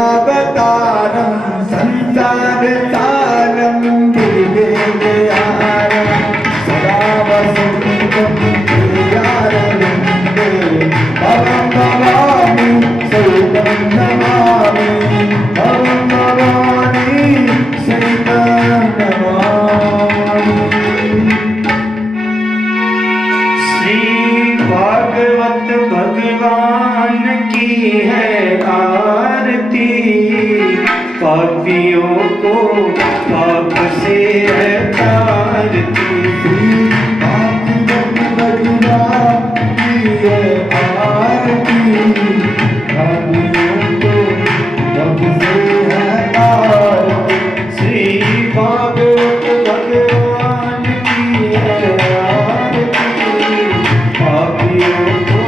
अवतारं संसार सारं गिरिवेदयारं सदा वसन्तं प्रियारविन्दे भवं भवामि सहितं नमामि भवं भवामि सहितं नमामि। श्री भागवत भगवान की है आरती, पापियों को पाप से है तारती। श्री भागवत भगवान की है आरती, पापियों को पाप से है तारती। श्री भागवत भगवान की है आरती, पापियों को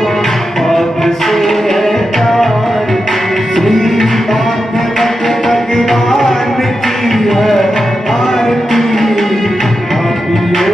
पाप से है तारती। श्री भागवत भगवान की है आरती, पापियों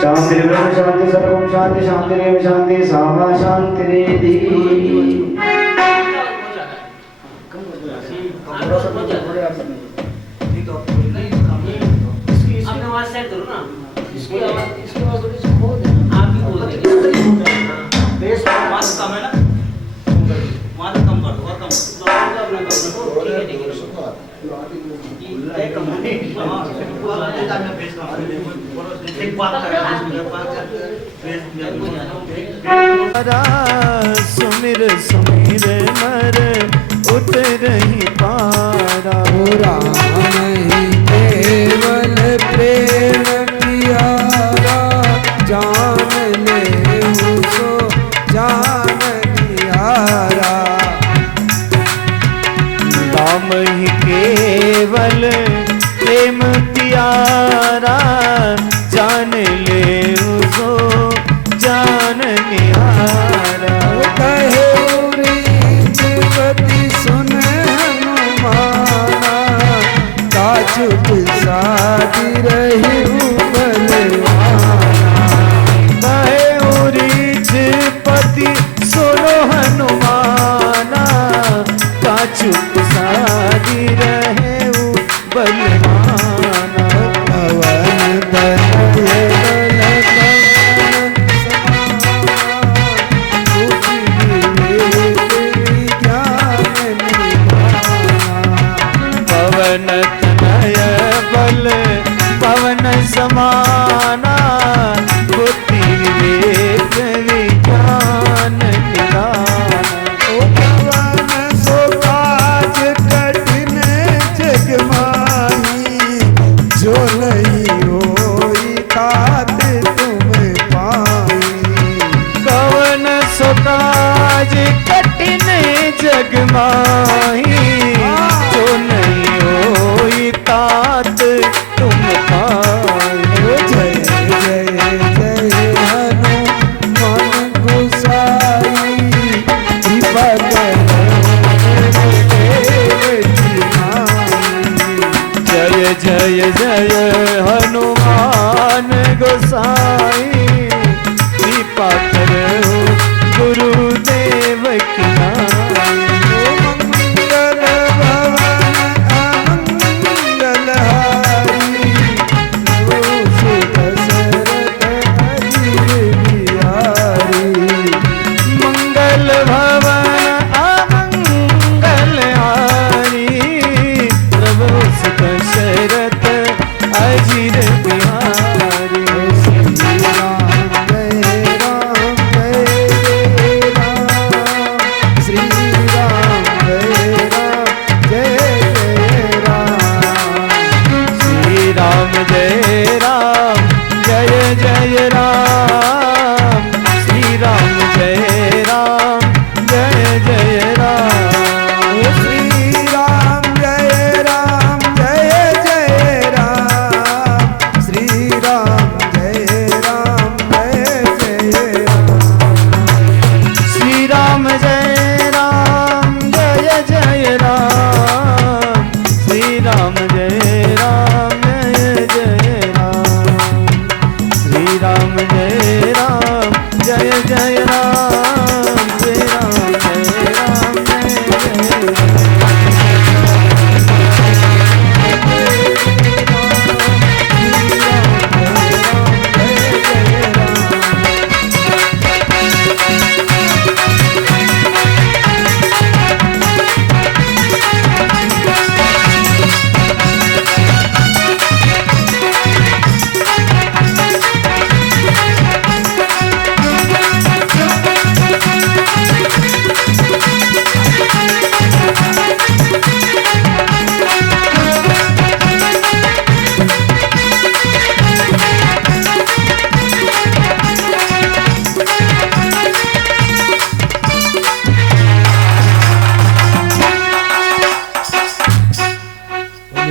शांतिर्ब्रह्म शांति सर्वं शांति शांतिरेव शांति सामा शांतिरेधि। अपने आवाज सेट करो ना, इसकी आवाज थोड़ी सी खो देना, आप ही बोल देंगे। बेस आवाज कम है ना, वहाँ तो कम कर दो, और कम अपना कम ठीक है ठीक है। ये कम है, हाँ बेस कम एक बात सुमिर सुमिर नर उतरहि पारा। नहीं केवल प्रेम प्यारा जान ले सो जान निहारा। दाम ही केवल प्रेम प्यारा जान ले उसो जान निहारा। कहे रीतिपति सुन हनुमाना का चुप सादी रही बलवाना। कहे रीतिपति सुनो हनुमाना का चुप सादी रहे बलवाना। पवन तनय बल पवन तनय बल पवन समाना बुद्धि विवेक विज्ञान निदान। पवन सो काज कठिन जग माही जो नहीं होई तात तुम पाई। कवन सो काज कठिन जग माही जो नहीं होई तात तुम पाई। जय जय जय हनुमान गोसाई कृपा करो देवकी नाई। जय जय जय हनुमान गोसाई कृपा करो गुरुदेव की नाई। मंगल भवन अमंगल हारी सुत दशरथ अजीर बिहारी। मंगल भवन अमंगल हारी प्रभु सुत दशरथ अजीर बिहारी। श्री राम जय राम जय राम। श्री राम जय राम जय राम। श्री राम जय राम जय जय राम। श्री राम जय राम जय जय राम। श्री राम जय राम जय जय राम। श्री राम जय राम जय जय राम। श्री राम जय राम जय जय राम। श्री राम जय राम जय जय राम। श्री राम जय राम जय जय राम। श्री राम जय राम जय जय राम।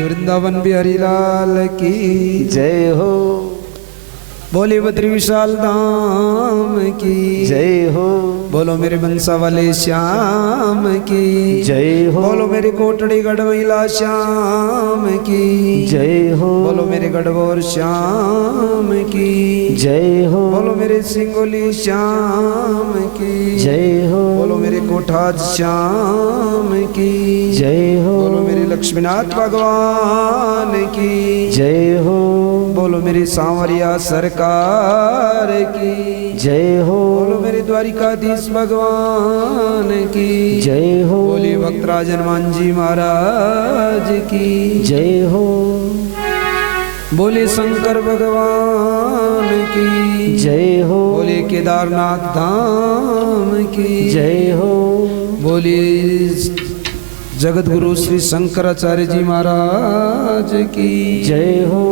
वृंदावन बिहारी लाल की जय हो। बोले बद्री विशाल धाम की जय हो। बोलो मेरे बंसा वाले श्याम की जय हो। बोलो मेरे कोटड़ी गढ़वैला श्याम की जय हो। बोलो मेरे गढ़वोर श्याम की जय हो। बोलो मेरे सिंगोली श्याम की जय हो। बोलो मेरे कोठाज श्याम की जय हो। बोलो मेरे लक्ष्मीनाथ भगवान की जय हो। बोलो मेरे सांवरिया सरकार की जय हो। बोलो मेरे द्वारिकाधीश भगवान की जय हो। बोले भक्तराज हनुमान जी महाराज की जय हो। बोले शंकर भगवान की जय हो। बोले केदारनाथ धाम की जय हो। बोले जगत गुरु श्री शंकराचार्य जी महाराज की जय हो।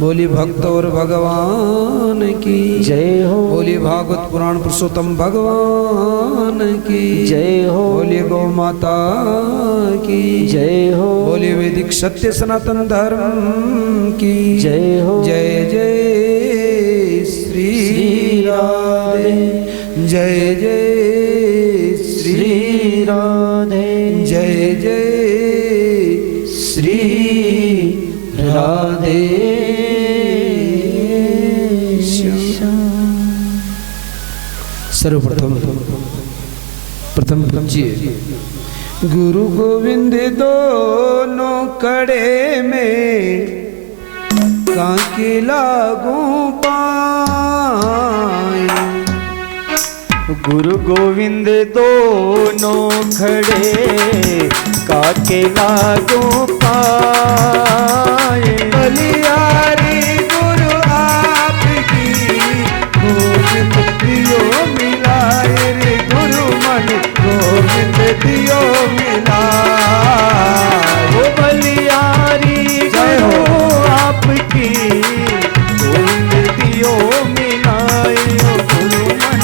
बोली भक्त और भगवान की जय हो। बोली भागवत पुराण पुरुषोत्तम भगवान की जय हो। बोली गौ माता की जय हो। बोली वैदिक सत्य सनातन धर्म की जय हो। जय जय श्री राधे जय जय श्री राधे जय जय श्री राधे सर्वप्रथम प्रथम पूजिए गुरु गोविंद दोनों कड़े में कांके लागू पाए गुरु गोविंद दोनों खड़े काके लागू पाए बलियारी गुरु आपकी गोविंद दियो मिलाए रे गुरु मन गोविंद दियो मिलाए ओ बलियारी जय हो। गुरु आपकी गोविंद दियो मिलाए ओ गुरु मन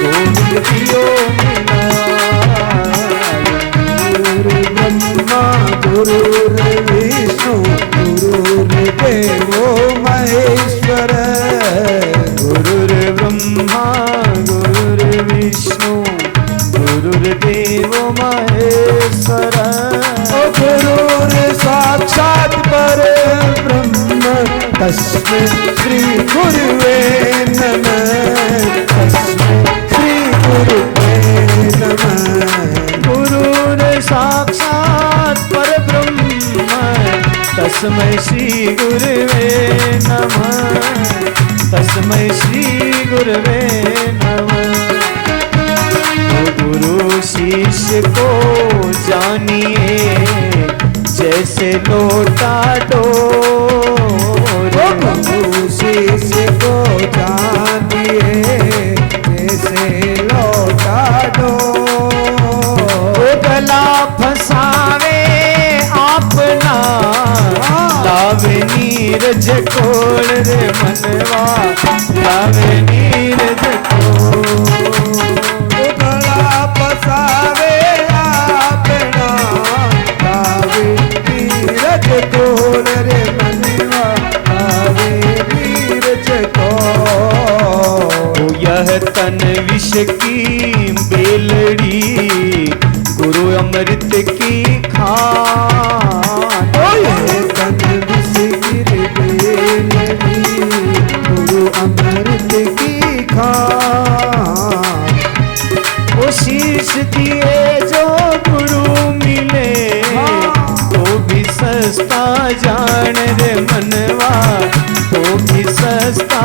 गोविंद दियो मिलाए गुरु ब्रह्मा गुरु विष्णु गुरु देवो महेश्वर गुरुर्ब्रह्मा गुरुर्विष्णु गुरुर्देवो महेश्वर ओ गुरुर् साक्षात् परब्रह्म तस्मै श्री गुरुवे नमः तस्मै श्री गुरुवे नमः गुरुर् साक्षात् परब्रह्म तस्मै श्री गुरुवे नमः तस्मै श्री गुरुवे नमः ओ गुरु शिष्य को जानिए जैसे लोटा डोर ओ गुरु शिष्य को जानिए जैसे लौटा दो ओ गला फसावे अपना लावे नीरज कोल रे मनवा लावे नीरज कोल गला पसावे आपना लावे नीरज कोल रे मनवा लावे नीरज कोल ओ यह तन विष की बेलड़ी गुरु अमृत की खान ओए तन विसिर बेलड़ी गुरु अमृत की खान ओ शीश दिए जो गुरु मिले तो भी सस्ता जान रे मनवा तो भी सस्ता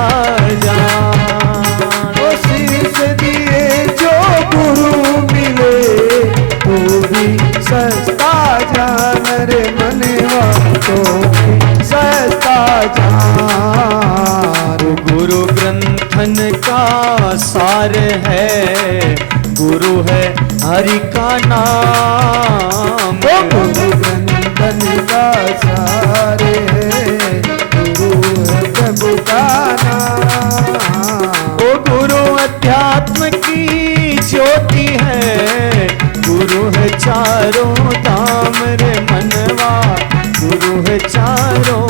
जान ओ शीश दिए जो गुरु मिले तो भी सस्ता जान रे मनवा तो भी सस्ता जान गुरु ग्रंथन का सार है गुरु है हरि का नाम ओ गुरु ग्रंथन का सारे गुरु है प्रभु का नाम ओ गुरु अध्यात्म की ज्योति है गुरु है चारों धाम रे मनवा गुरु है चारों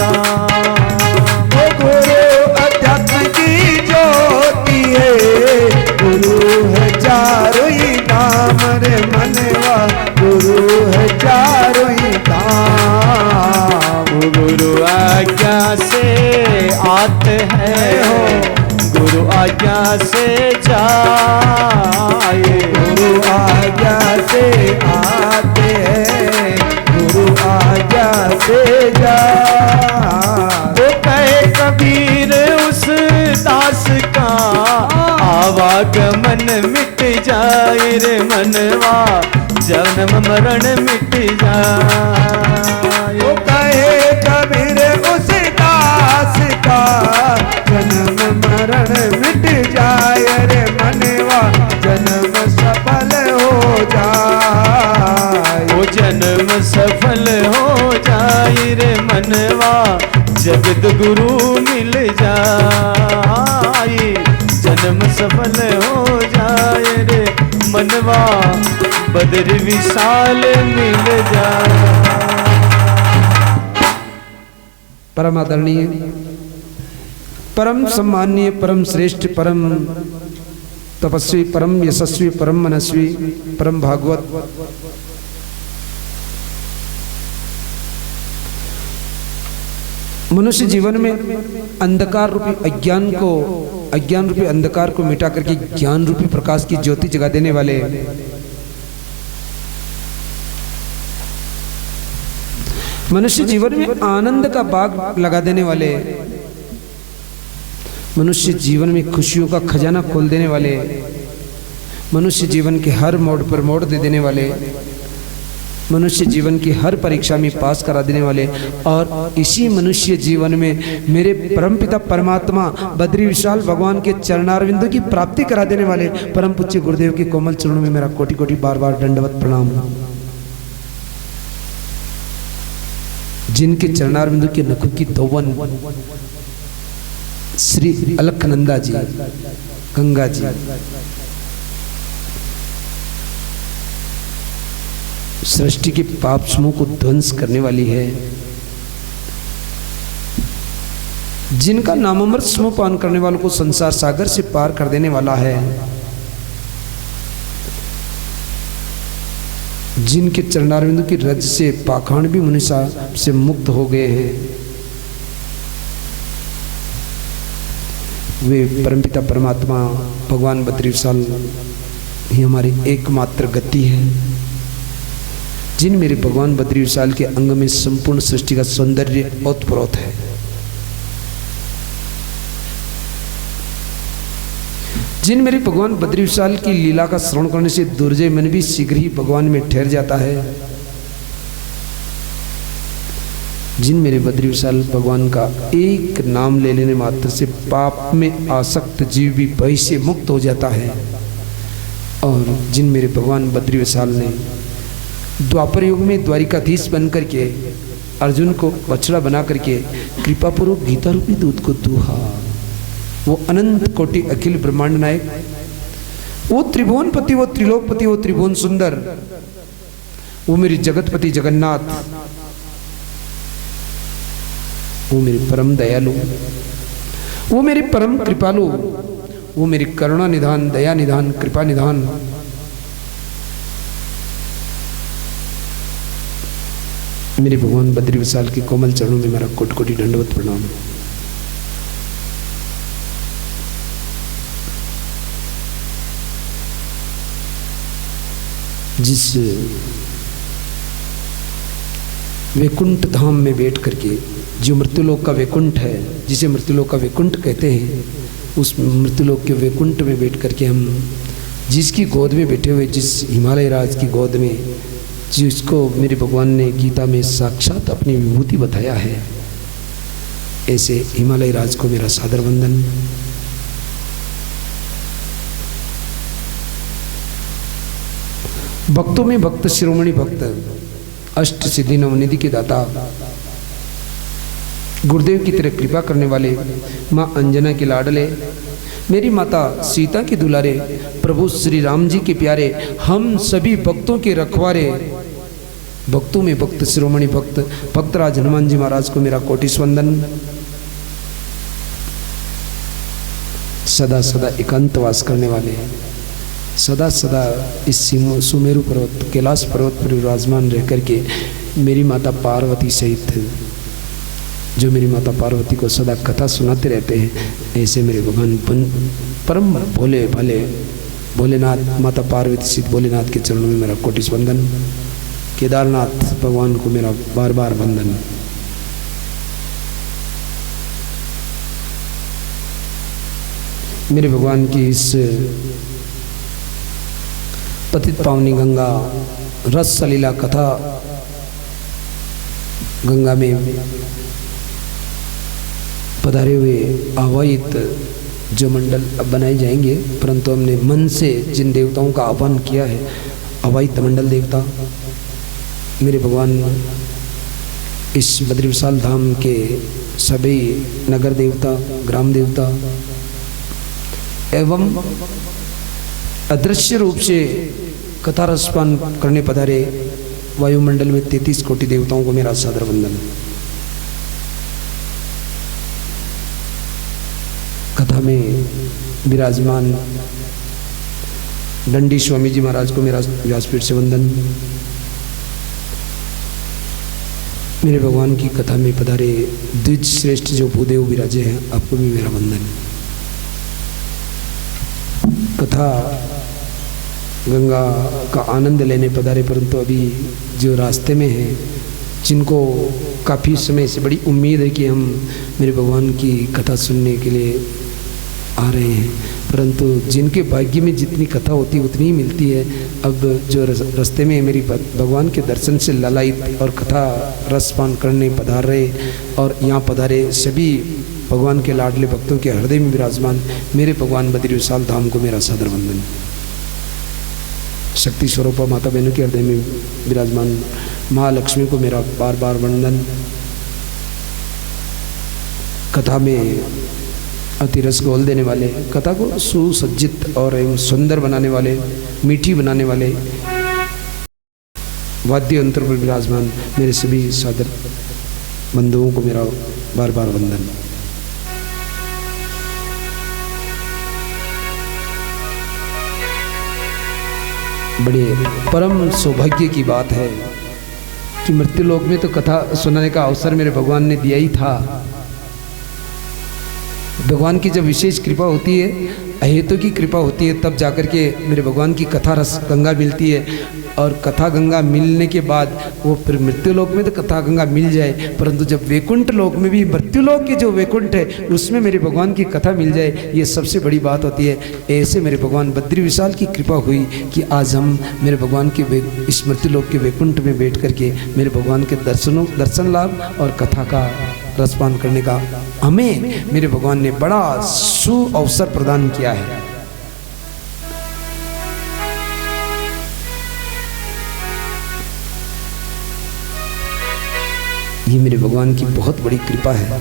धाम ओ गुरु अध्यात्म की ज्योति है गुरु है जन्म मरण मिट जाए। वो कहे कबीर उस दास का जन्म मरण मिट जाए रे मनवा जन्म सफल हो जाए। वो जन्म सफल हो जाए रे मनवा जगत गुरु मिल जाए। जन्म सफल हो जाए रे मनवा बद्र विशाल मिल जाए। परम आदरणीय, परम सम्माननीय, परम श्रेष्ठ, परम तपस्वी, परम यशस्वी, परम मनस्वी, परम भागवत मनुष्य जीवन में अंधकार रूपी अज्ञान रूपी अंधकार को मिटा करके ज्ञान रूपी प्रकाश की ज्योति जगा देने वाले मनुष्य जीवन में आनंद का बाग लगा देने वाले, मनुष्य जीवन में खुशियों का खजाना खोल देने वाले, मनुष्य जीवन के हर मोड़ पर मोड़ दे देने वाले, मनुष्य जीवन की हर परीक्षा में पास करा देने वाले, और इसी मनुष्य जीवन में मेरे परमपिता परमात्मा बद्री विशाल भगवान के चरणारविंदों की प्राप्ति करा देने वाले परम पूज्य गुरुदेव के कोमल चरणों में मेरा कोटि कोटि बार बार दंडवत प्रणाम। जिनके चरणारविंदों के नखों की दोवन श्री अलकनंदा जी, गंगा जी, सृष्टि के पाप समूह को ध्वंस करने वाली है, जिनका नामामृत समूह पान करने वालों को संसार सागर से पार कर देने वाला है, जिनके चरणारविंदों की रज से पाखंड भी मनुष्य से मुक्त हो गए हैं, वे परमपिता परमात्मा भगवान बद्री विशाल ही हमारी एकमात्र गति है। जिन मेरे भगवान बद्री विशाल के अंग में संपूर्ण सृष्टि का सौंदर्य ओतप्रोत है, जिन मेरे भगवान बद्री विशाल की लीला का श्रवण करने से दुर्जय मन भी शीघ्र ही भगवान में ठहर जाता है, जिन मेरे बद्री विशाल भगवान का एक नाम ले लेने मात्र से पाप में आसक्त जीव भी भय से मुक्त हो जाता है, और जिन मेरे भगवान बद्री विशाल ने द्वापर युग में द्वारिकाधीश बन करके अर्जुन को बछड़ा बना करके कृपापूर्वक गीता रूपी दूध को दूहा, वो अनंत कोटि अखिल ब्रह्मांड नायक, वो त्रिभुवनपति, वो त्रिलोकपति, वो त्रिभुवन सुंदर, वो मेरे जगतपति जगन्नाथ, वो मेरे परम दयालु, वो मेरे परम कृपालु, वो मेरी करुणा निधान, दया निधान, कृपा निधान, मेरे भगवान बद्री विशाल के कोमल चरणों में मेरा कोटि कोटि दंडवत प्रणाम। जिस वैकुंठ धाम में बैठ करके, जो मृत्युलोक का वैकुंठ है, जिसे मृत्युलोक का वैकुंठ कहते हैं, उस मृत्युलोक के वैकुंठ में बैठ करके हम जिसकी गोद में बैठे हुए, जिस हिमालय राज की गोद में, जिसको मेरे भगवान ने गीता में साक्षात अपनी विभूति बताया है, ऐसे हिमालय राज को मेरा सादर वंदन। भक्तों में भक्त, शिरोमणि भक्त, अष्ट सिद्धि नवनिधि के दाता, गुरुदेव की तरह कृपा करने वाले, माँ अंजना के लाडले, मेरी माता सीता के दुलारे, प्रभु श्री राम जी के प्यारे, हम सभी भक्तों के रखवारे, भक्तों में भक्त, शिरोमणि भक्त, भक्तराज हनुमान जी महाराज को मेरा कोटि वंदन। सदा सदा एकांतवास करने वाले, सदा सदा इस सुमेरु पर्वत, कैलाश पर्वत पर विराजमान रह करके मेरी माता पार्वती सहित, जो मेरी माता पार्वती को सदा कथा सुनाते रहते हैं, ऐसे मेरे भगवान परम भोले भाले भोलेनाथ, माता पार्वती सहित भोलेनाथ के चरणों में मेरा कोटि वंदन। केदारनाथ भगवान को मेरा बार बार वंदन। मेरे भगवान की इस पतित पावनी गंगा रस सलीला कथा गंगा में पधारे हुए आवाहित जो मंडल अब बनाए जाएंगे, परंतु हमने मन से जिन देवताओं का आह्वान किया है, आवाहित मंडल देवता मेरे भगवान, इस बद्री विशाल धाम के सभी नगर देवता, ग्राम देवता एवं अदृश्य रूप से कथा रसपान करने पधारे वायुमंडल में 33 कोटि देवताओं को मेरा सादर वंदन। कथा में विराजमान दंडी स्वामी जी महाराज को मेरा व्यासपीठ से वंदन। मेरे भगवान की कथा में पधारे द्विज श्रेष्ठ जो भूदेव विराजे हैं, आपको भी मेरा वंदन। कथा गंगा का आनंद लेने पधारे, परंतु अभी जो रास्ते में हैं, जिनको काफ़ी समय से बड़ी उम्मीद है कि हम मेरे भगवान की कथा सुनने के लिए आ रहे हैं, परंतु जिनके भाग्य में जितनी कथा होती है उतनी ही मिलती है। अब जो रास्ते में मेरी भगवान के दर्शन से ललायित और कथा रसपान करने पधार रहे और यहाँ पधारे सभी भगवान के लाडले भक्तों के हृदय में विराजमान मेरे भगवान बद्री विशाल धाम को मेरा सादर वंदन। शक्ति स्वरूपा माता बहनों के हृदय में विराजमान महालक्ष्मी को मेरा बार बार वंदन। कथा में अति रस घोल देने वाले, कथा को सुसज्जित और एवं सुंदर बनाने वाले, मीठी बनाने वाले वाद्य यंत्र पर विराजमान मेरे सभी सादर बंधुओं को मेरा बार बार वंदन। बड़े परम सौभाग्य की बात है कि मृत्युलोक में तो कथा सुनाने का अवसर मेरे भगवान ने दिया ही था। भगवान की जब विशेष कृपा होती है, अहेतु की कृपा होती है, तब जाकर के मेरे भगवान की कथा रस गंगा मिलती है। और कथा गंगा मिलने के बाद वो फिर मृत्युलोक में तो कथा गंगा मिल जाए, परंतु जब वैकुंठ लोक में भी, मृत्युलोक के जो वैकुंठ है उसमें मेरे भगवान की कथा मिल जाए, ये सबसे बड़ी बात होती है। ऐसे मेरे भगवान बद्री विशाल की कृपा हुई कि आज हम मेरे भगवान के इस मृत्युलोक के वैकुंठ में बैठ करके मेरे भगवान के दर्शन लाभ और कथा का रसपान करने का हमें मेरे भगवान ने बड़ा सुअवसर प्रदान किया है। ये मेरे भगवान की बहुत बड़ी कृपा है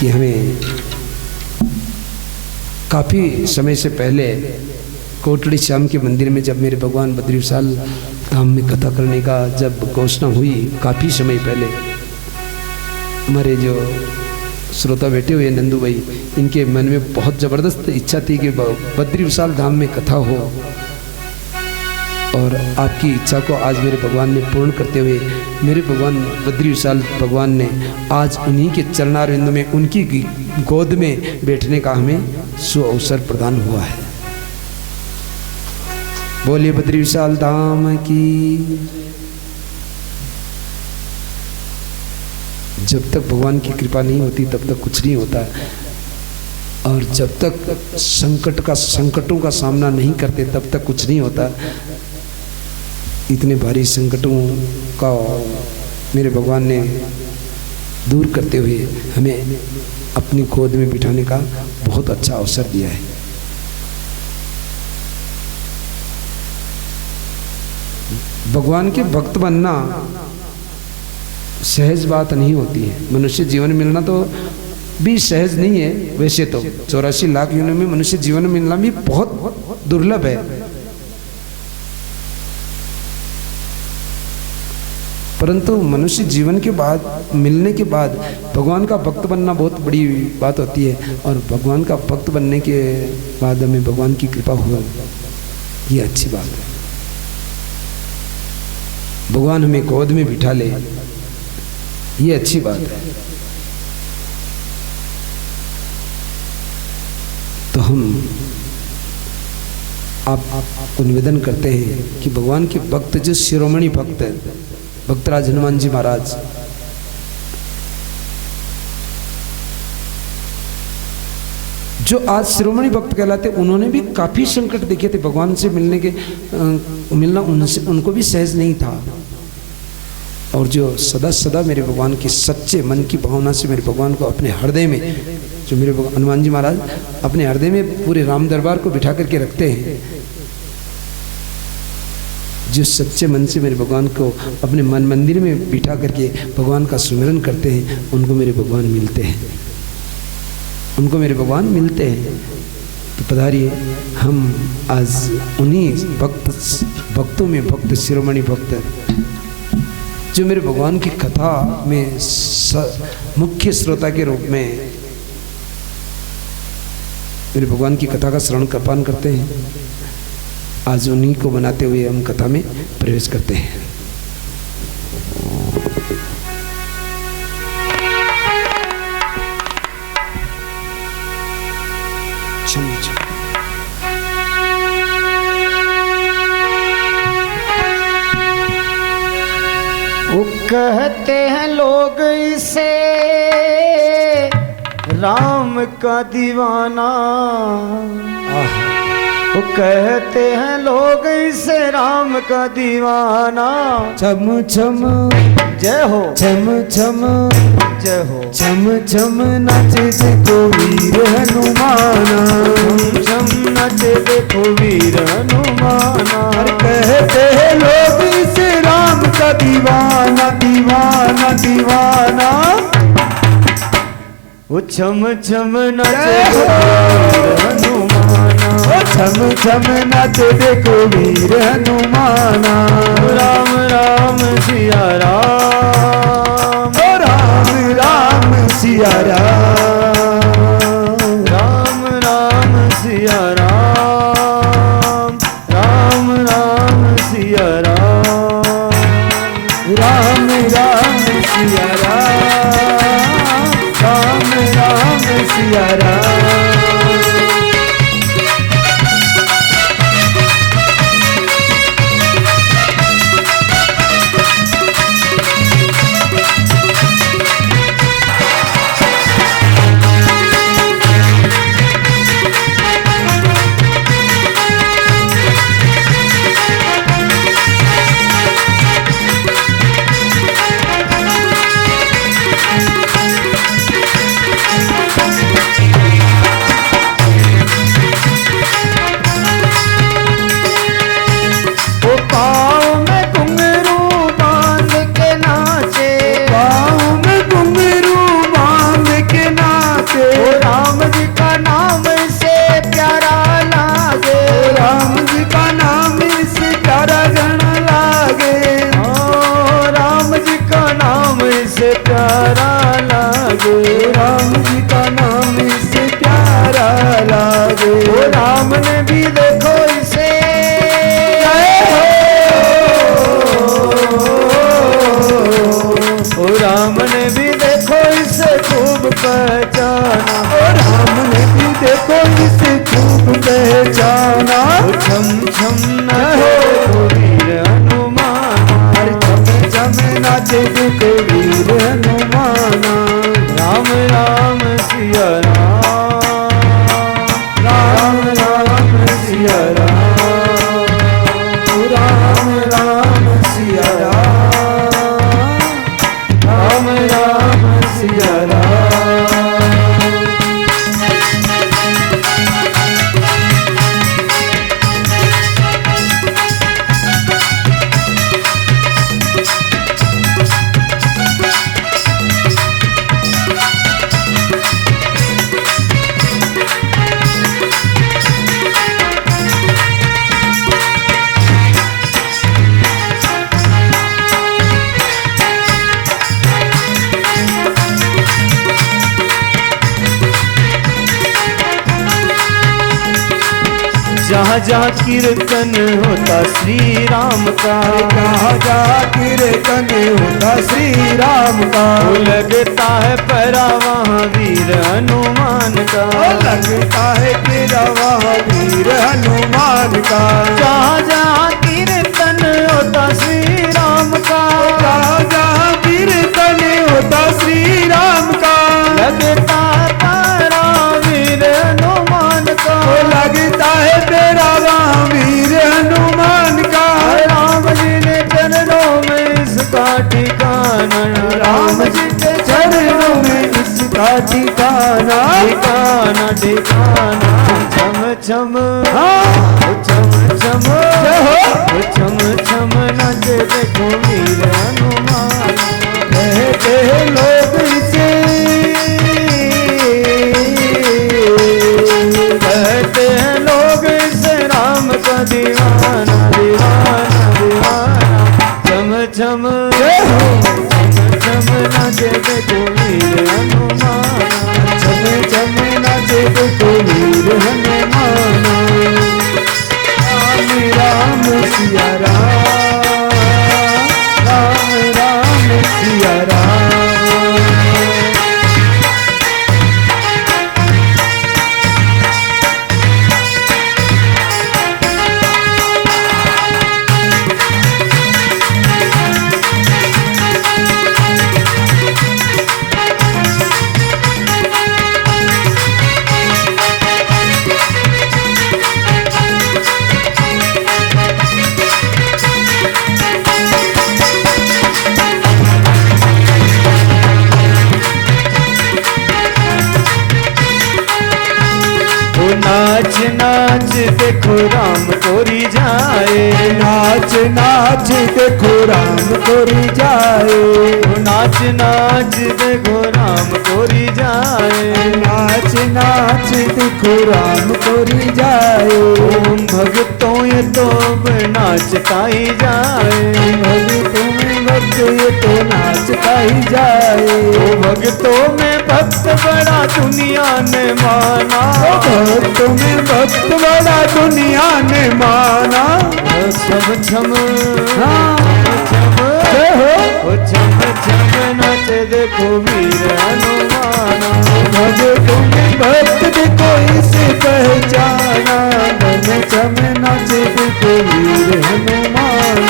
कि हमें काफ़ी समय से पहले कोटड़ी श्याम के मंदिर में जब मेरे भगवान बद्री विशाल धाम में कथा करने का जब घोषणा हुई, काफ़ी समय पहले हमारे जो श्रोता बैठे हुए नंदू भाई, इनके मन में बहुत ज़बरदस्त इच्छा थी कि बद्री विशाल धाम में कथा हो, और आपकी इच्छा को आज मेरे भगवान ने पूर्ण करते हुए मेरे भगवान बद्री विशाल भगवान ने आज उन्हीं के चरणारविंद में उनकी गोद में बैठने का हमें सुअवसर प्रदान हुआ है। बोलिए बद्री विशाल धाम की। जब तक भगवान की कृपा नहीं होती तब तक कुछ नहीं होता, और जब तक संकटों का सामना नहीं करते तब तक कुछ नहीं होता। इतने भारी संकटों का मेरे भगवान ने दूर करते हुए हमें अपनी गोद में बिठाने का बहुत अच्छा अवसर दिया है। भगवान के भक्त बनना सहज बात नहीं होती है। मनुष्य जीवन मिलना तो भी सहज नहीं है। वैसे तो 84 लाख योनियों में मनुष्य जीवन मिलना भी बहुत दुर्लभ है, परंतु मनुष्य जीवन के बाद, मिलने के बाद भगवान का भक्त बनना बहुत बड़ी बात होती है। और भगवान का भक्त बनने के बाद हमें भगवान की कृपा हो, ये अच्छी बात है। भगवान हमें गोद में बिठा ले, ये अच्छी बात है। तो हम आपको निवेदन करते हैं कि भगवान के भक्त जो शिरोमणि भक्त है, भक्तराज हनुमान जी महाराज, जो आज शिरोमणि भक्त कहलाते, उन्होंने भी काफी संकट देखे थे। भगवान से मिलना उनको भी सहज नहीं था। और जो सदा सदा मेरे भगवान की सच्चे मन की भावना से मेरे भगवान को अपने हृदय में, जो मेरे हनुमान जी महाराज अपने हृदय में पूरे राम दरबार को बिठा करके रखते हैं, जो सच्चे मन से मेरे भगवान को अपने मन मंदिर में बिठा करके भगवान का सुमिरन करते हैं, उनको मेरे भगवान मिलते हैं, उनको मेरे भगवान मिलते हैं। तो पधारिए, हम आज उन्हीं भक्तों में भक्त, शिरोमणि भक्त, जो मेरे भगवान की कथा में मुख्य श्रोता के रूप में मेरे भगवान की कथा का श्रवण कृपान करते हैं, आज उन्हीं को बनाते हुए हम कथा में प्रवेश करते हैं। वो कहते हैं लोग इसे राम का दीवाना, वो कहते हैं लोग इसे राम का दीवाना। छम छम जय हो, छम छम जय हो, छम छम नाचे देखो वीर हनुमाना, छम नचे देखो वीर हनुमाना। कहते हैं लोग इसे राम का दीवाना, दीवाना दीवाना। वो छम छम नचे वीर हनुमाना, छम छम नाचे देखो वीर हनुमाना। राम राम सिया राम, राम राम सिया राम, राम राम सिया राम, राम राम सिया राम, राम राम सिया राम, राम राम सिया राम। जहाँ जहाँ कीर्तन होता श्री राम का, जहाँ जहाँ कीर्तन होता श्री राम का, लगता है परा वहाँ वीर हनुमान का, लगता है तेरा वहाँ वीर हनुमान का। जहाँ जहाँ कीर्तन होता श्री राम का, जहाँ जहाँ कीर्तन होता श्री राम का, लगता है परा वीर हनुमान ठिकाना ठिकाना ठिकाना छम छम हाँ छम छम जय हो छम छम नाच देखो वीर हनुमान कहते हैं लोग इसे कहते हैं लोग इसे राम का दीवाना दीवाना दीवाना छम छम जय हो छम छम नाच देखो वीर हनुमान चम चम नाचे तो वीर हनुमाना राम राम सिया राम राम राम सिया राम ओ नाच नाच देखो राम कोरी जाए नाच नाच देखो राम कोरी जाए ओ नाच नाच देखो राम कोरी जाए नाच नाच देखो राम कोरी जाए ओम भगतों ये तो नाचता ही जाए भक्तों में भक्त ये तो नाचता ही जाए ओ भगतों में भक्त बड़ा दुनिया ने माना भक्तों में भक्त बड़ा दुनिया ने माना छम छम हाँ छम जय हो ओ छम छम नाच देखो वीर हनुमाना भक्तों में भक्त देखो इसे पहचाना धन चम नाचे देखो वीर हनुमान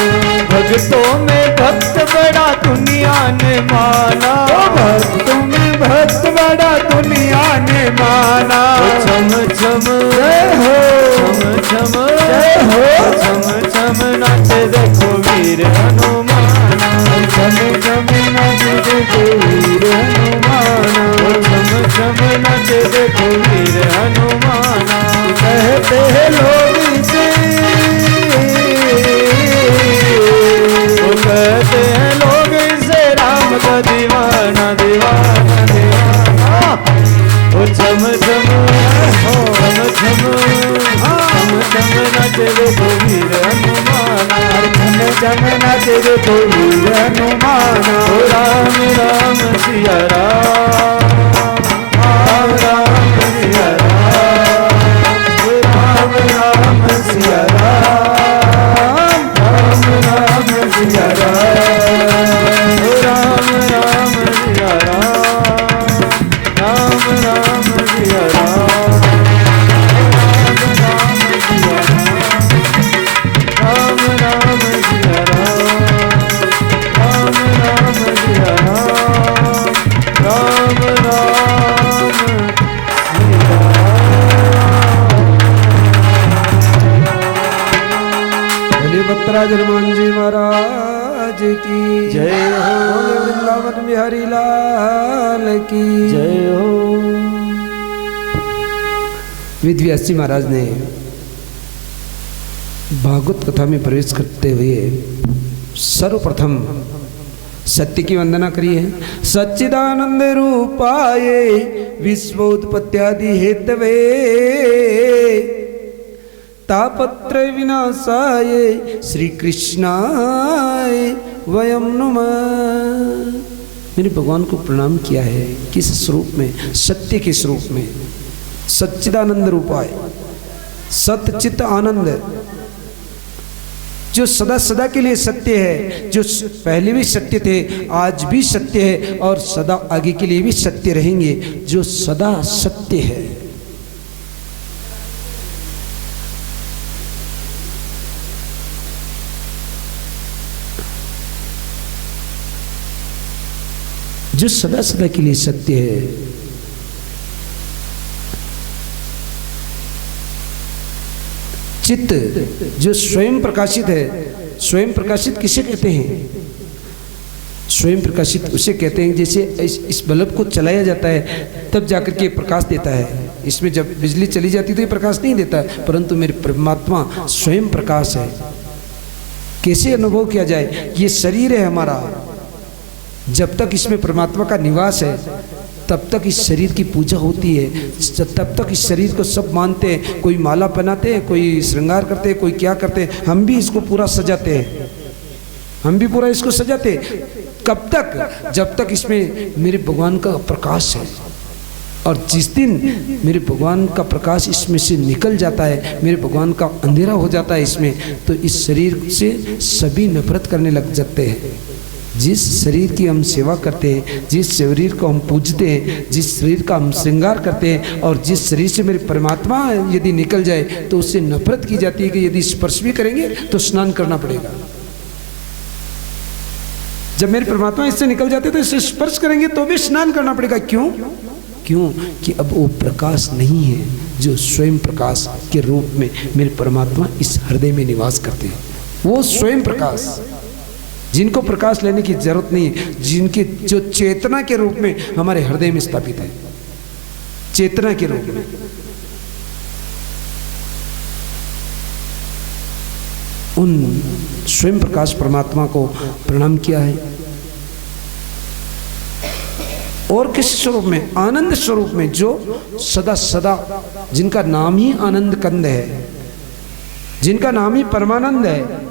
भगतों में भक्त बड़ा दुनिया ने माना भक्तों में भक्त बड़ा दुनिया ने माना छम छम जय हो छम छम जय हो छम छम नाच देखो वीर हनुमाना चम चम नाचे देखो वीर हनुमाना छम छम नाच देखो वीर हनुमाना कहते हैं लोग इसे वो कहते हैं लोग इसे राम का दीवाना दीवाना दीवाना ओ छम छम छम छम छम छम नाच देखो वीर हनुमाना चम चम नाचे देखो वीर हनुमाना ओ राम राम सिया राम राम राम सिया राम ओ राम राम सिया राम राम राम सिया राम ओ राम राम सिया राम राम राम सिया राम राम राम सिया राम राम सिया राम राम राम भोले भक्तराज हनुमान जी महाराज की जय हो बोले वृंदावन बिहारी लाल की जय हो वेद व्यास जी महाराज ने भागवत कथा में प्रवेश करते हुए सर्वप्रथम सत्य की वंदना करी है। सच्चिदानंद रूपाय विश्वोत्पत्त्यादि हेतवे तापत्र विनाशाय श्री कृष्णाय वयम नमः। मैंने भगवान को प्रणाम किया है किस स्वरूप में? सत्य के स्वरूप में। सच्चिदानंद रूपाय, सतचित आनंद, जो सदा सदा के लिए सत्य है, जो पहले भी सत्य थे, आज भी सत्य है और सदा आगे के लिए भी सत्य रहेंगे, जो सदा सत्य है। जो सदा सदा के लिए सत्य है। चित्त जो स्वयं प्रकाशित है। स्वयं प्रकाशित किसे कहते हैं? स्वयं प्रकाशित उसे कहते हैं जैसे इस बल्ब को चलाया जाता है तब जाकर के प्रकाश देता है। इसमें जब बिजली चली जाती तो ये प्रकाश नहीं देता है, परंतु मेरे परमात्मा स्वयं प्रकाश है। कैसे अनुभव किया जाए? ये शरीर है हमारा, जब तक इसमें परमात्मा का निवास है तब तक इस शरीर की पूजा होती है, तब तक इस शरीर को सब मानते हैं। कोई माला पहनाते हैं, कोई श्रृंगार करते हैं, कोई क्या करते हैं, हम भी इसको पूरा सजाते हैं, हम भी पूरा इसको सजाते हैं। कब तक? जब तक इसमें मेरे भगवान का प्रकाश है। और जिस दिन मेरे भगवान का प्रकाश इसमें से निकल जाता है, मेरे भगवान का अंधेरा हो जाता है इसमें, तो इस शरीर से सभी नफरत करने लग जाते हैं। जिस शरीर की हम सेवा करते हैं, जिस शरीर को हम पूजते हैं, जिस शरीर का हम श्रृंगार करते हैं, और जिस शरीर से मेरे परमात्मा यदि निकल जाए तो उससे नफरत की जाती है कि यदि स्पर्श भी करेंगे तो स्नान करना पड़ेगा। जब मेरे परमात्मा इससे निकल जाते तो इससे स्पर्श करेंगे तो भी स्नान करना पड़ेगा। क्यों? क्यों कि अब वो प्रकाश नहीं है जो स्वयं प्रकाश के रूप में मेरे परमात्मा इस हृदय में निवास करते हैं। वो स्वयं प्रकाश, जिनको प्रकाश लेने की जरूरत नहीं है, जिनकी जो चेतना के रूप में हमारे हृदय में स्थापित है, चेतना के रूप में, उन स्वयं प्रकाश परमात्मा को प्रणाम किया है। और किस स्वरूप में? आनंद स्वरूप में, जो सदा सदा, जिनका नाम ही आनंद कंद है, जिनका नाम ही परमानंद है,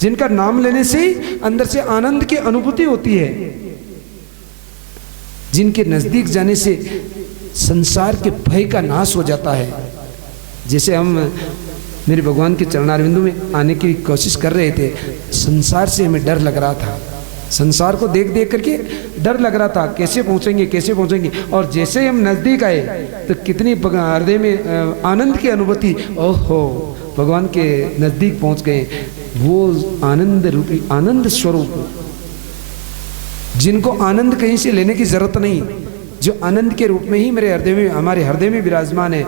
जिनका नाम लेने से ही अंदर से आनंद की अनुभूति होती है, जिनके नजदीक जाने से संसार के भय का नाश हो जाता है। जैसे हम मेरे भगवान के चरणारविंदों में आने की कोशिश कर रहे थे, संसार से हमें डर लग रहा था, संसार को देख देख करके डर लग रहा था, कैसे पहुंचेंगे कैसे पहुंचेंगे। और जैसे हम नजदीक आए तो कितनी हृदय में आनंद की अनुभूति, ओहो भगवान के नजदीक पहुंच गए। वो आनंद रूपी आनंद स्वरूप, जिनको आनंद कहीं से लेने की जरूरत नहीं, जो आनंद के रूप में ही मेरे हृदय में, हमारे हृदय में विराजमान है,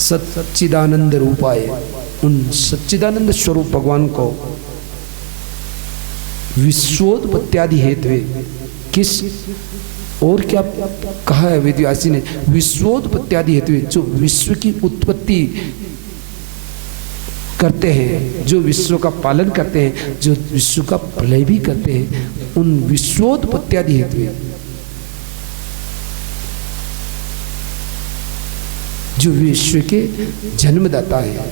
सच्चिदानंद रूपाय, उन सच्चिदानंद स्वरूप भगवान को विश्वोत्पत्त्यादि हेतु, किस और क्या कहा है वेदव्यासी ने? विश्वोत्पत्त्यादि हेतु, जो विश्व की उत्पत्ति करते हैं, जो विश्व का पालन करते हैं, जो विश्व का प्रलय भी करते हैं, उन विश्वोत्पत्त्यादि हेतु, जो विश्व के जन्मदाता है,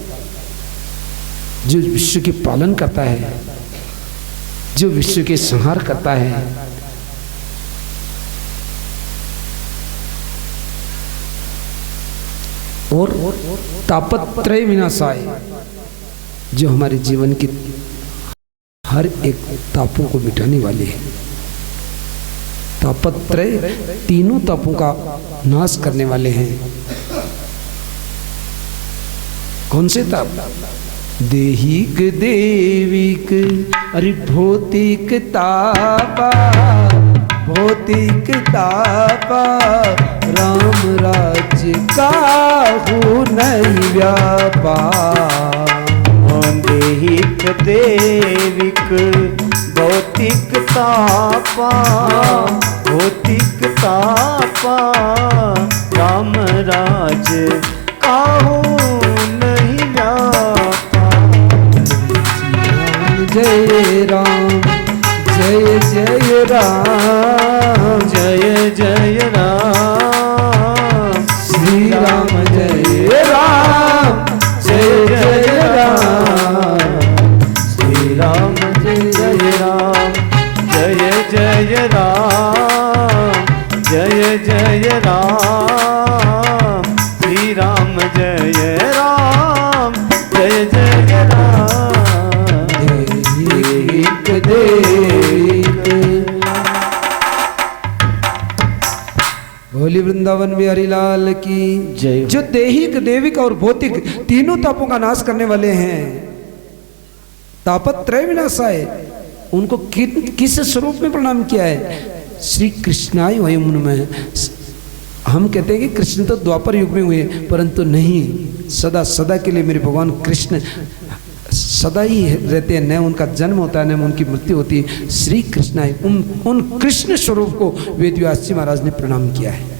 जो विश्व के पालन करता है, जो विश्व के संहार करता है, और तापत्रय विनाशाय, जो हमारे जीवन की हर एक तापों को मिटाने वाले हैं। तापत्रय, तीनों तापों का नाश करने वाले हैं। कौन से ताप? देहिक देविक, अरे भौतिक तापा, भौतिक तापा, राम राज्य काहू नहीं व्यापार। देहिक देविक भौतिक तापा, भौतिक तापा, राम राज्य काहू नहीं व्यापार। जय राम, जय जय राम, जय जय राम, श्री राम जय राम, जय जय राम, श्री राम जय जय राम, जय जय राम, जय जय राम, श्री राम जय राम, जय जय राम। देहिक देविक, भोली वृंदावन बिहारी लाल की जय। जो देहिक देविक और भौतिक तीनों तापों का नाश करने वाले हैं, तापत्रय विनाशाय, उनको किस स्वरूप में प्रणाम किया है? श्री कृष्णाय वयम में। हम कहते हैं कि कृष्ण तो द्वापर युग में हुए, परंतु नहीं, सदा सदा के लिए मेरे भगवान कृष्ण सदा ही रहते हैं, न उनका जन्म होता है न उनकी मृत्यु होती है। श्री कृष्ण है, उन कृष्ण स्वरूप को वेद व्यास जी महाराज ने प्रणाम किया है।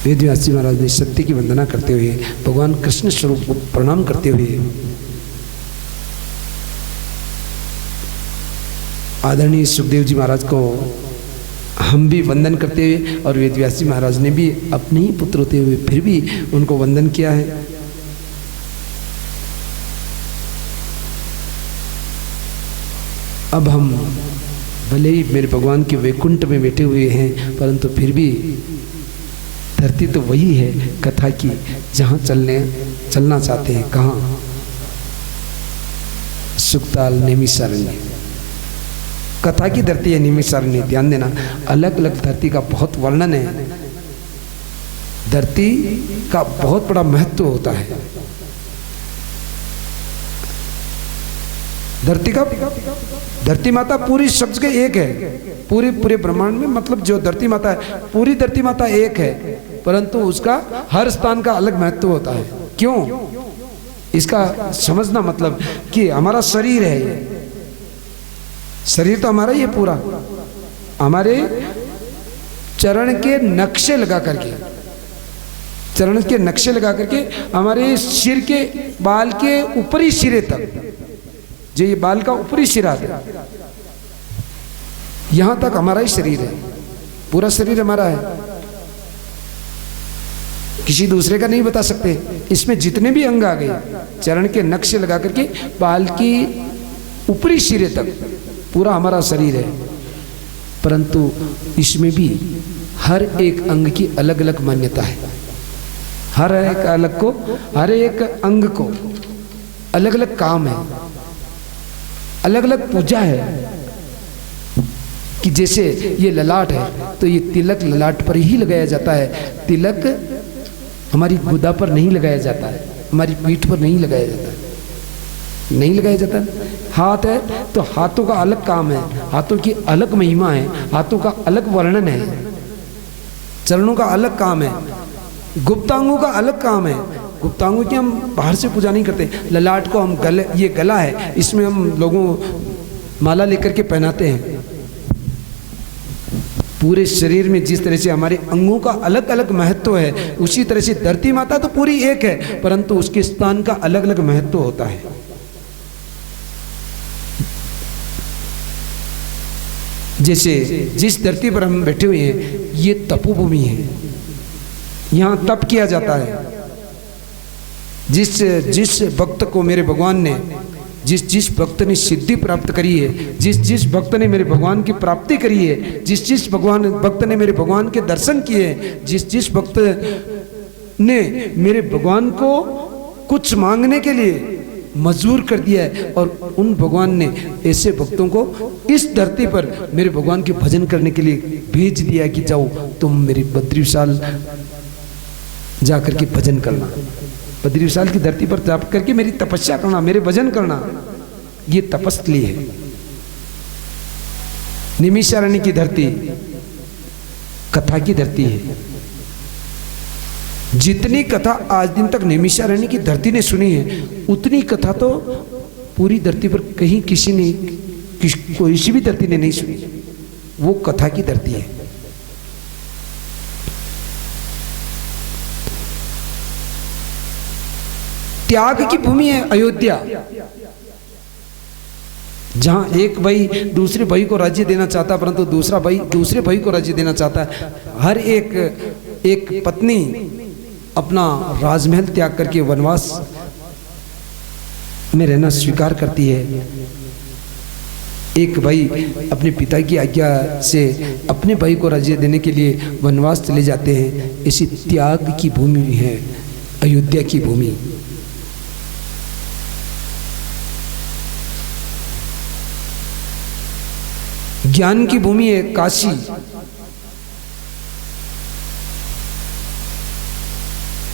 वेद व्यास जी महाराज ने सत्य की वंदना करते हुए, भगवान कृष्ण स्वरूप को प्रणाम करते हुए आदरणीय सुखदेव जी महाराज को हम भी वंदन करते हुए, और वेद व्यास जी महाराज ने भी अपने ही पुत्र होते हुए फिर भी उनको वंदन किया है। अब हम भले ही मेरे भगवान के वैकुंठ में बैठे हुए हैं, परंतु फिर भी धरती तो वही है कथा की, जहाँ चलना चाहते हैं। कहाँ? सुखताल नैमिषारण्य कथा की धरती है नैमिषारण्य। ध्यान देना, अलग अलग धरती का बहुत वर्णन है। धरती का बहुत बड़ा महत्व होता है। धरती माता पूरी शब्द के एक है, पूरे ब्रह्मांड में, मतलब जो धरती माता है, पूरी धरती माता एक है, परंतु उसका हर स्थान का अलग महत्व होता है। क्यों? इसका समझना मतलब कि हमारा शरीर है, ये शरीर तो हमारा ही है पूरा, हमारे चरण के नक्शे लगा करके, चरण के नक्शे लगा करके हमारे सिर के बाल के ऊपरी सिरे तक, जो ये बाल का ऊपरी सिरा है, यहां तक हमारा ही शरीर है, पूरा शरीर हमारा है, किसी दूसरे का नहीं बता सकते। इसमें जितने भी अंग आ गए, चरण के नक्शे लगा करके बाल की ऊपरी सिरे तक पूरा हमारा शरीर है, परंतु इसमें भी हर एक अंग की अलग अलग मान्यता है। हर एक अंग को अलग अलग काम है, अलग अलग पूजा है। कि जैसे ये ललाट है तो ये तिलक ललाट पर ही लगाया जाता है, तिलक हमारी गुदा पर नहीं लगाया जाता है, हमारी पीठ पर नहीं लगाया जाता है, नहीं लगाया जाता। हाथ है तो हाथों का अलग काम है, हाथों की अलग महिमा है, हाथों का अलग वर्णन है, चरणों का अलग काम है, गुप्तांगों का अलग काम है। गुप्तांगों की हम बाहर से पूजा नहीं करते। ललाट को हम गले, ये गला है, इसमें हम लोगों माला लेकर के पहनाते हैं। पूरे शरीर में जिस तरह से हमारे अंगों का अलग अलग महत्व है, उसी तरह से धरती माता तो पूरी एक है, परंतु उसके स्थान का अलग अलग महत्व होता है। जैसे जिस धरती पर हम बैठे हुए हैं, ये तपोभूमि है, यहां तप किया जाता है। जिस भक्त को मेरे भगवान ने, जिस भक्त ने सिद्धि प्राप्त करी है, जिस भक्त ने मेरे भगवान की प्राप्ति करी है, जिस भक्त ने मेरे भगवान के दर्शन किए हैं, जिस भक्त ने मेरे भगवान को कुछ मांगने के लिए मजबूर कर दिया है, और उन भगवान ने ऐसे भक्तों को इस धरती पर मेरे भगवान के भजन करने के लिए भेज दिया कि जाओ तुम मेरी बद्री विशाल जाकर के भजन करना, बद्री विशाल की धरती पर जाकर करके मेरी तपस्या करना, मेरे भजन करना। ये तपस्थली है, नैमिषारण्य की धरती कथा की धरती है। जितनी कथा आज दिन तक नैमिषारण्य की धरती ने सुनी है, उतनी कथा तो पूरी धरती पर कहीं किसी ने, कोई भी धरती ने नहीं सुनी। वो कथा की धरती है। त्याग की भूमि है अयोध्या, जहां एक भाई दूसरे भाई को राज्य देना चाहता है, परंतु दूसरा भाई दूसरे भाई को राज्य देना चाहता है। हर एक पत्नी अपना राजमहल त्याग करके वनवास में रहना स्वीकार करती है। एक भाई अपने पिता की आज्ञा से अपने भाई को राज्य देने के लिए वनवास चले जाते हैं। इसी त्याग की भूमि है अयोध्या की भूमि। ज्ञान की भूमि है काशी।